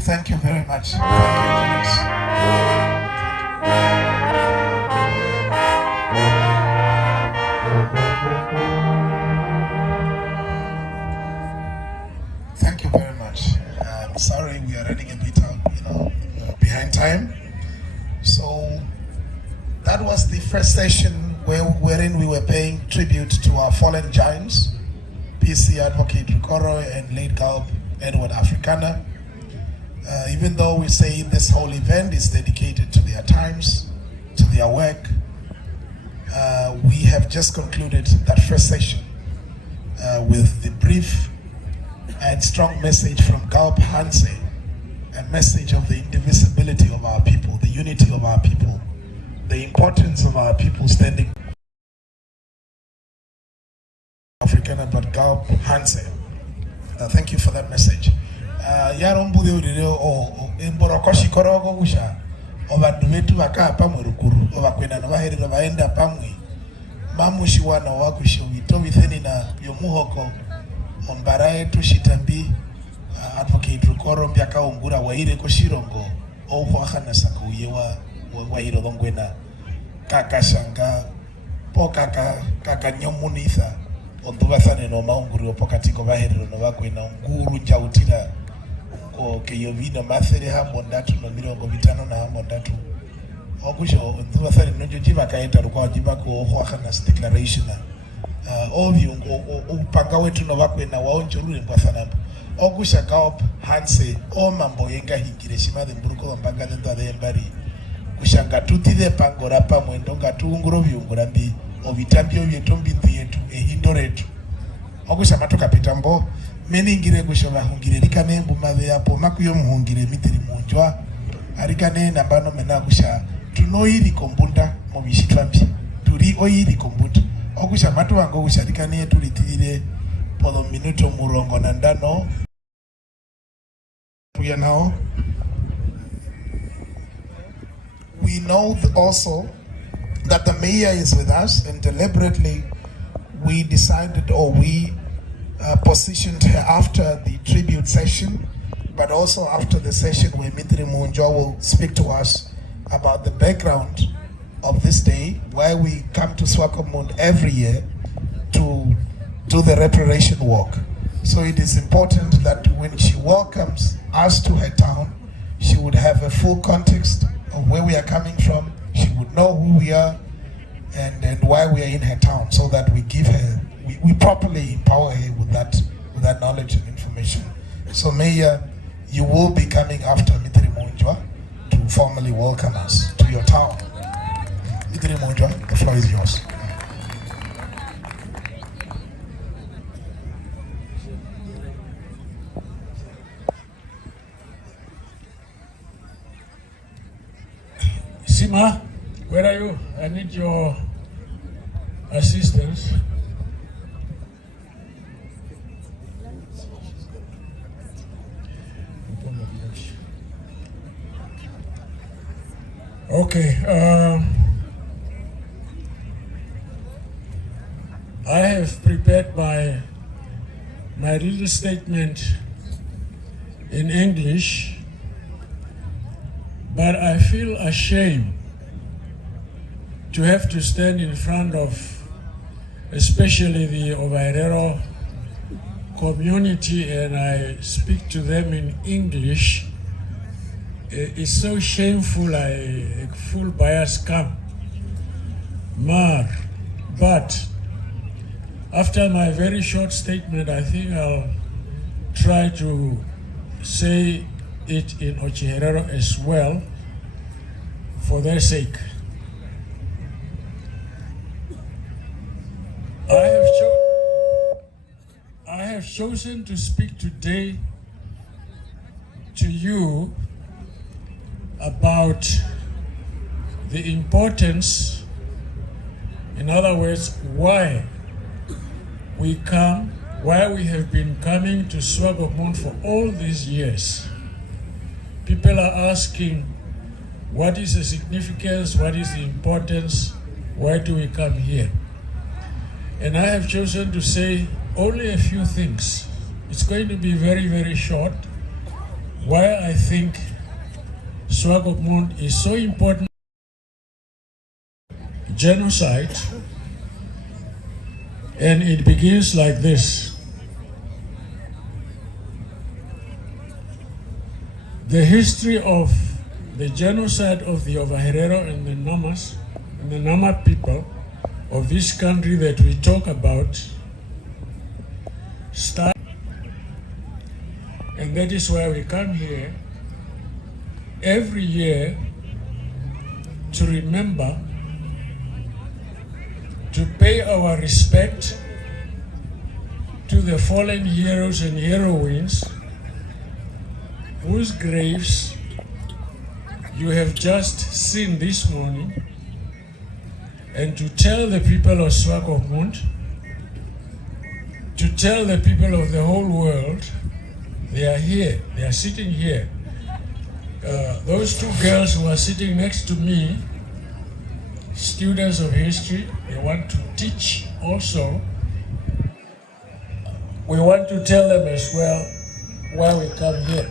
Thank you very much. Thank you. Thank you very much. I'm sorry we are running a bit behind time. So that was the first session wherein we were paying tribute to our fallen giants, PC Advocate Rukoro and late Galp Edward Africana. Even though we say this whole event is dedicated to their times, to their work, we have just concluded that first session with the brief and strong message from Galp Hanse, a message of the indivisibility of our people, the unity of our people, the importance of our people standing Africana, but Galp Hanse. Thank you for that message. Mborokoshi korogo usha ovaduvetu vakapa murukuru ovakwenda novaherero vaenda pamwe mamushiwana wakushowito vitheni na yomuhoko ombara yetu shitambi Advocate Rukoro mbyakaungura waire koshirongo ouhwahana sakouye wairo dhongwena kakashanga po kakanyomunitha onduvathane nomaunguri opokatiko vaherero novakwena nguru njautira keyovina mathere hambo ndatu no mirongo vitano na hambo ndatu okusho onduvathane nojo jivakaeta rukwa jivako ohwahana declaration ovi upanga wetu novakwena waonjorure mbwathanambo okusha Galp Hanse omambo yenga hingire shimadhe mburuko wambanga dentro de embari kushanga tutide pangora pamwendo ngatuunguro viungura mbi ovitambio vyetu mbindu yetu ehindo retu okusha matoka pitambo meningire kushova hungire rikane mbumave yapo makuyo muhungire mitiri munjwa arikane nambano mena kusha tunoiri kombunda mubishitwambi turi oiri kombunda okusha matu wango kusha rikane tulitirire podo minuto murongo nandano now. We know also that the mayor is with us, and deliberately we decided, or we positioned her after the tribute session, but also after the session where Mitri Munjo will speak to us about the background of this day, why we come to Swakopmund every year to do the reparation walk. So it is important that when she welcomes us to her town, she would have a full context of where we are coming from. She would know who we are and why we are in her town, so that we give her, we properly empower her with that knowledge and information. So Mayor, you will be coming after Mitri Munjwa to formally welcome us to your town. Mitri Munjwa, the floor is yours. Sima, where are you? I need your assistance. Okay. I have prepared my little statement in English, but I feel ashamed to have to stand in front of especially the Ovaherero community and I speak to them in English. It's so shameful, I full bias come. But after my very short statement, I think I'll try to say it in Ovaherero as well, for their sake. I have chosen to speak today to you about the importance, in other words, why we come, why we have been coming to Swakopmund for all these years. People are asking, what is the significance, what is the importance, why do we come here? And I have chosen to say only a few things. It's going to be very, very short. why I think Swakopmund is so important. Genocide, and it begins like this. The history of the genocide of the Ovaherero and the Namas, and the Nama people of this country that we talk about start, and that is why we come here every year to remember, to pay our respect to the fallen heroes and heroines whose graves you have just seen this morning, and to tell the people of Swakopmund, to tell the people of the whole world, they are here, they are sitting here. Those two girls who are sitting next to me, students of history, they want to teach also. We want to tell them as well why we come here.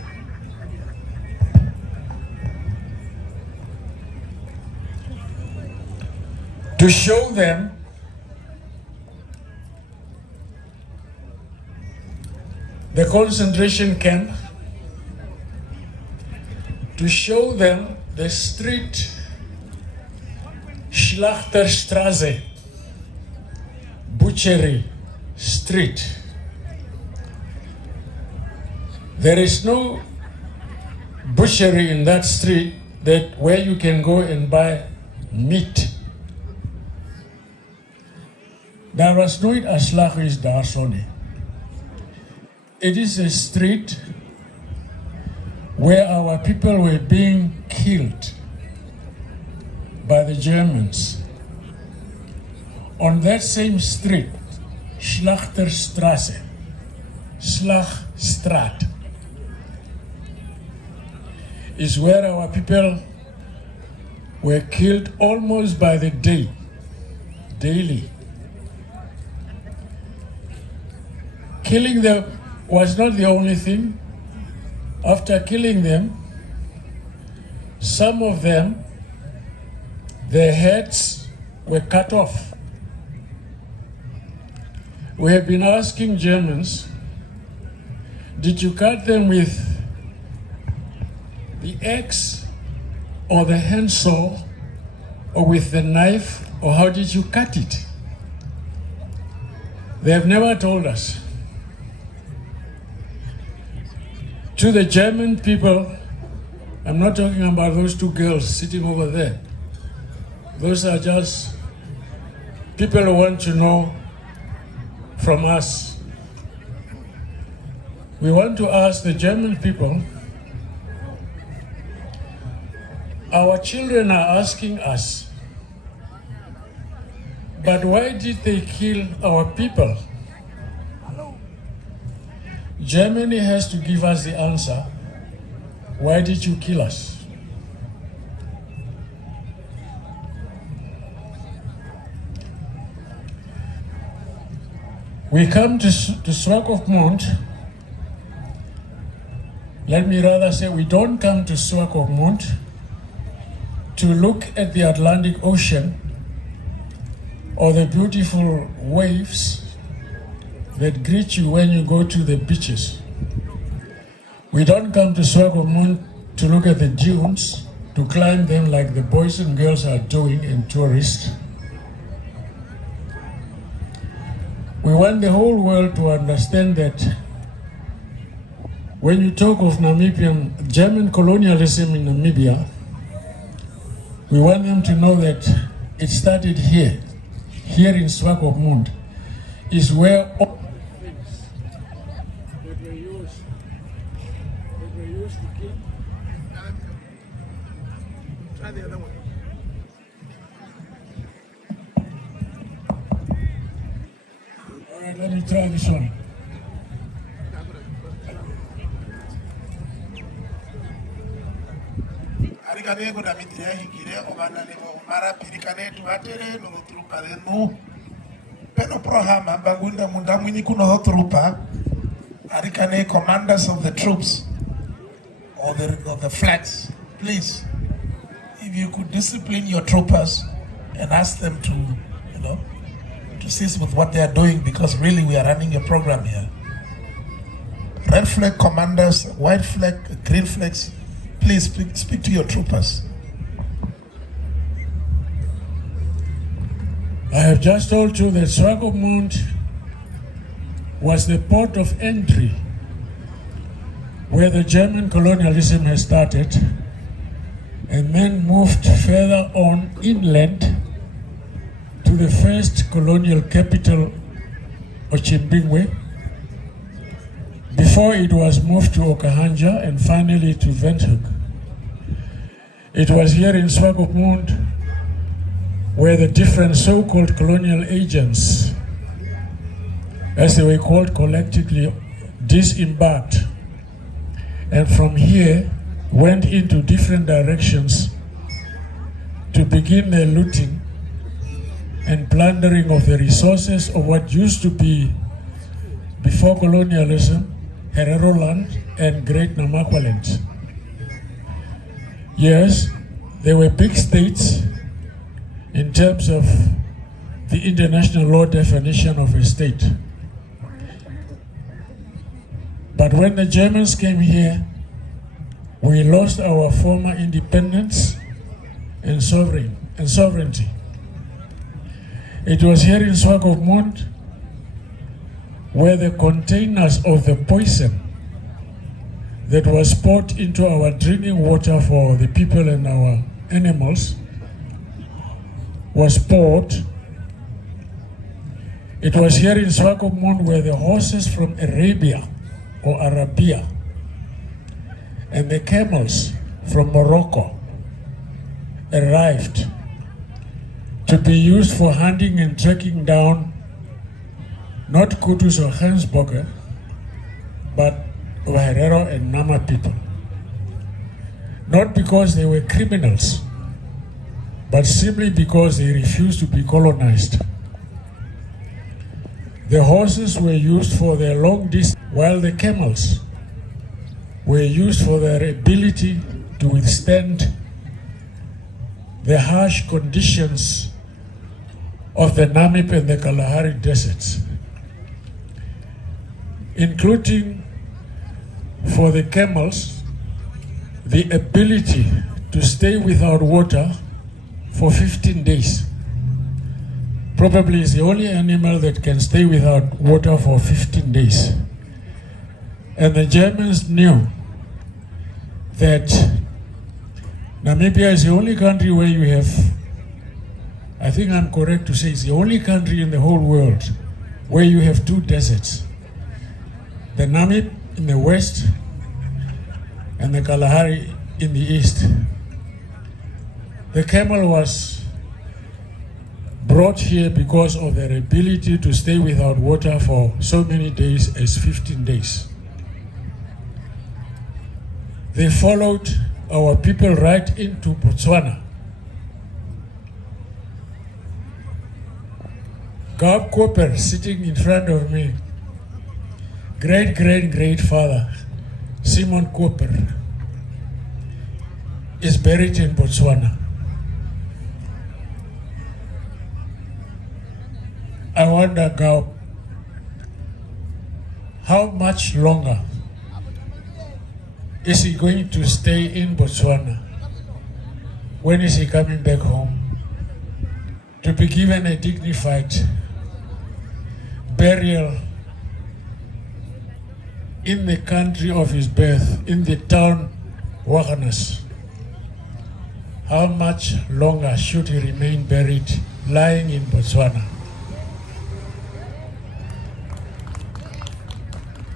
To show them the concentration camp, to show them the street Schlachterstraße, Butchery Street. There is no butchery in that street that where you can go and buy meat. Daar was nooit 'n slag is daar so nie. It is a street where our people were being killed by the Germans. On that same street, Schlachterstraße, Slagstraat, is where our people were killed almost by the day, daily. Killing them was not the only thing. After killing them, some of them, their heads were cut off. We have been asking Germans, did you cut them with the axe or the handsaw or with the knife, or how did you cut it? They have never told us. To the German people, I'm not talking about those two girls sitting over there. Those are just people who want to know from us. We want to ask the German people, our children are asking us, but why did they kill our people? Germany has to give us the answer. Why did you kill us? We come to Swakopmund. Let me rather say we don't come to Swakopmund to look at the Atlantic Ocean or the beautiful waves that greet you when you go to the beaches. We don't come to Swakopmund to look at the dunes, to climb them like the boys and girls are doing in tourists. We want the whole world to understand that when you talk of Namibian, German colonialism in Namibia, we want them to know that it started here in Swakopmund, is where all right, let me try this one. Arikane ko damitria hikire obana lebo mara pirikane tu atere no trupa de no. Pero prohama bagunda munda mwini kuno trupa. Arikane commanders of the troops. or the flags, please, if you could discipline your troopers and ask them to, to cease with what they are doing, because really we are running a program here. Red flag commanders, white flag, green flags, please speak to your troopers. I have just told you that Swakopmund was the port of entry where the German colonialism has started, and then moved further on inland to the first colonial capital, Ochimbingwe, before it was moved to Okahanja and finally to Windhoek. It was here in Swakopmund where the different so-called colonial agents, as they were called collectively, disembarked, and from here went into different directions to begin their looting and plundering of the resources of what used to be, before colonialism, Herero land and Great Namakwa land. Yes, they were big states in terms of the international law definition of a state. But when the Germans came here, we lost our former independence and sovereignty. It was here in Swakopmund where the containers of the poison that was poured into our drinking water for the people and our animals was poured. It was here in Swakopmund where the horses from Arabia or Arabia and the camels from Morocco arrived to be used for hunting and tracking down not Kutus or Hansburger, but Ovaherero and Nama people. Not because they were criminals, but simply because they refused to be colonized. The horses were used for their long distance, while the camels were used for their ability to withstand the harsh conditions of the Namib and the Kalahari deserts, including for the camels the ability to stay without water for 15 days. Probably is the only animal that can stay without water for 15 days. And the Germans knew that Namibia is the only country where you have, I think I'm correct to say, it's the only country in the whole world where you have two deserts. The Namib in the west and the Kalahari in the east. The camel was brought here because of their ability to stay without water for so many days as 15 days. They followed our people right into Botswana. Gab Cooper sitting in front of me, great father, Simon Cooper, is buried in Botswana. I wonder, Gab, how much longer is he going to stay in Botswana? When is he coming back home to be given a dignified burial in the country of his birth, in the town Waganas? How much longer should he remain buried, lying in Botswana?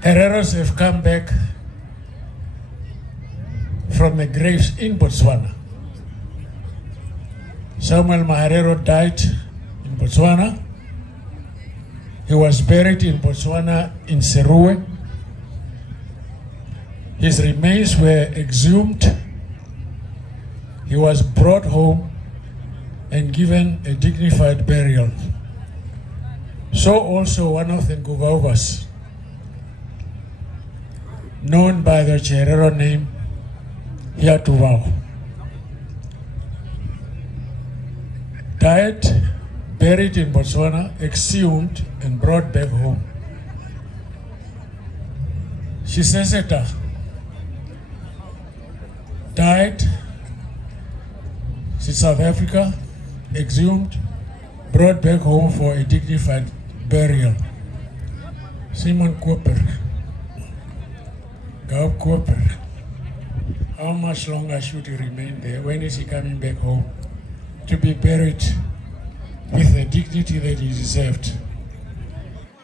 Hereros have come back from the graves in Botswana. Samuel Maharero died in Botswana. He was buried in Botswana in Serue. His remains were exhumed. He was brought home and given a dignified burial. So also one of the Ngugauvas, known by the Cherero name, here to vow. Died, buried in Botswana, exhumed and brought back home. Shiseseta died in South Africa, exhumed, brought back home for a dignified burial. Simon Koper, Gab Koper, how much longer should he remain there? When is he coming back home? To be buried with the dignity that he deserved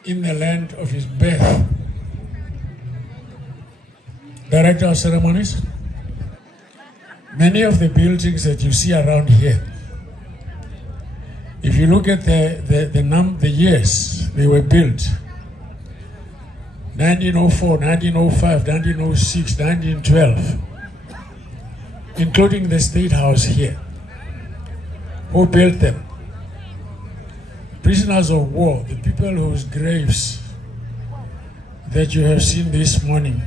in the land of his birth. Director of Ceremonies, many of the buildings that you see around here, if you look at the years they were built, 1904, 1905, 1906, 1912, including the State House here. Who built them? Prisoners of war, the people whose graves that you have seen this morning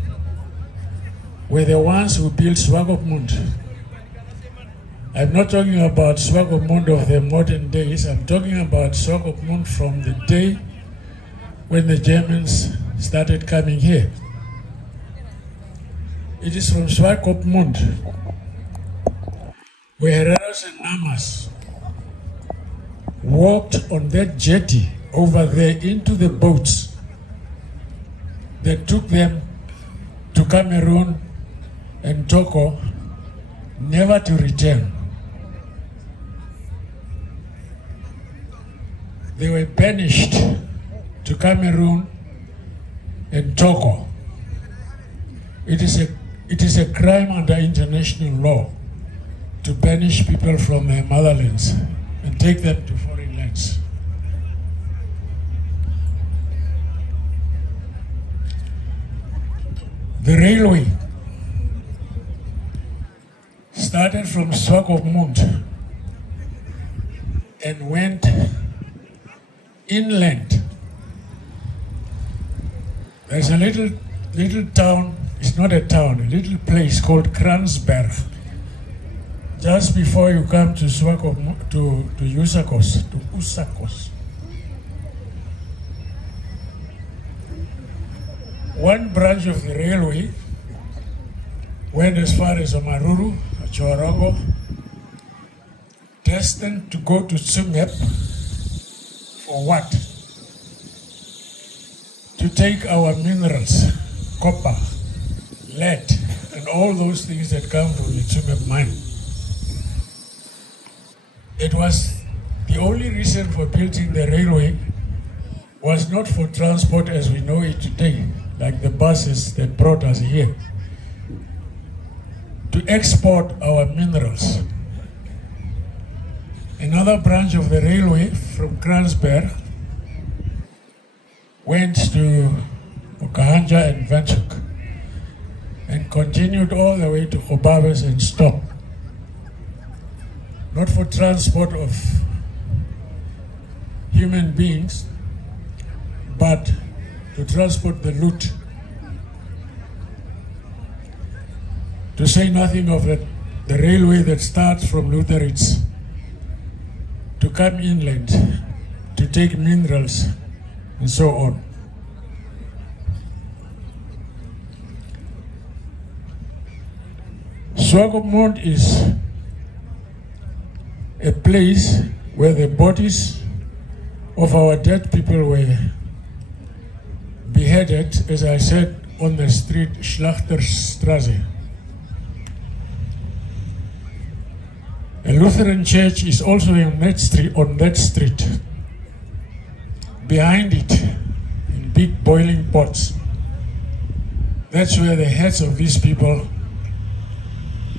were the ones who built Swakopmund. I'm not talking about Swakopmund of the modern days, I'm talking about Swakopmund from the day when the Germans started coming here. It is from Swakopmund where Hereros and Namas walked on that jetty over there into the boats that took them to Cameroon and Togo, never to return. They were banished to Cameroon and Togo. It is a crime under international law to banish people from their motherlands and take them to foreign lands. The railway started from Swakopmund and went inland. There's a little town, it's not a town, a little place called Kransberg, just before you come to Swakopmund, to Usakos. One branch of the railway went as far as Omaruru, Chorongo, destined to go to Tsumeb. For what? To take our minerals, copper, lead, and all those things that come from the Tsumeb mine. It was the only reason for building the railway was not for transport as we know it today, like the buses that brought us here, to export our minerals. Another branch of the railway from Kransberg went to Okahanja and Windhoek and continued all the way to Gobabes and stopped. Not for transport of human beings, but to transport the loot. To say nothing of the railway that starts from Lutheritz to come inland, to take minerals, and so on. Swakopmund is a place where the bodies of our dead people were beheaded, as I said, on the street Schlachterstraße. A Lutheran church is also on that street. Behind it, in big boiling pots, that's where the heads of these people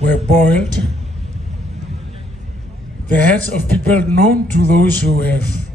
were boiled. The heads of people known to those who have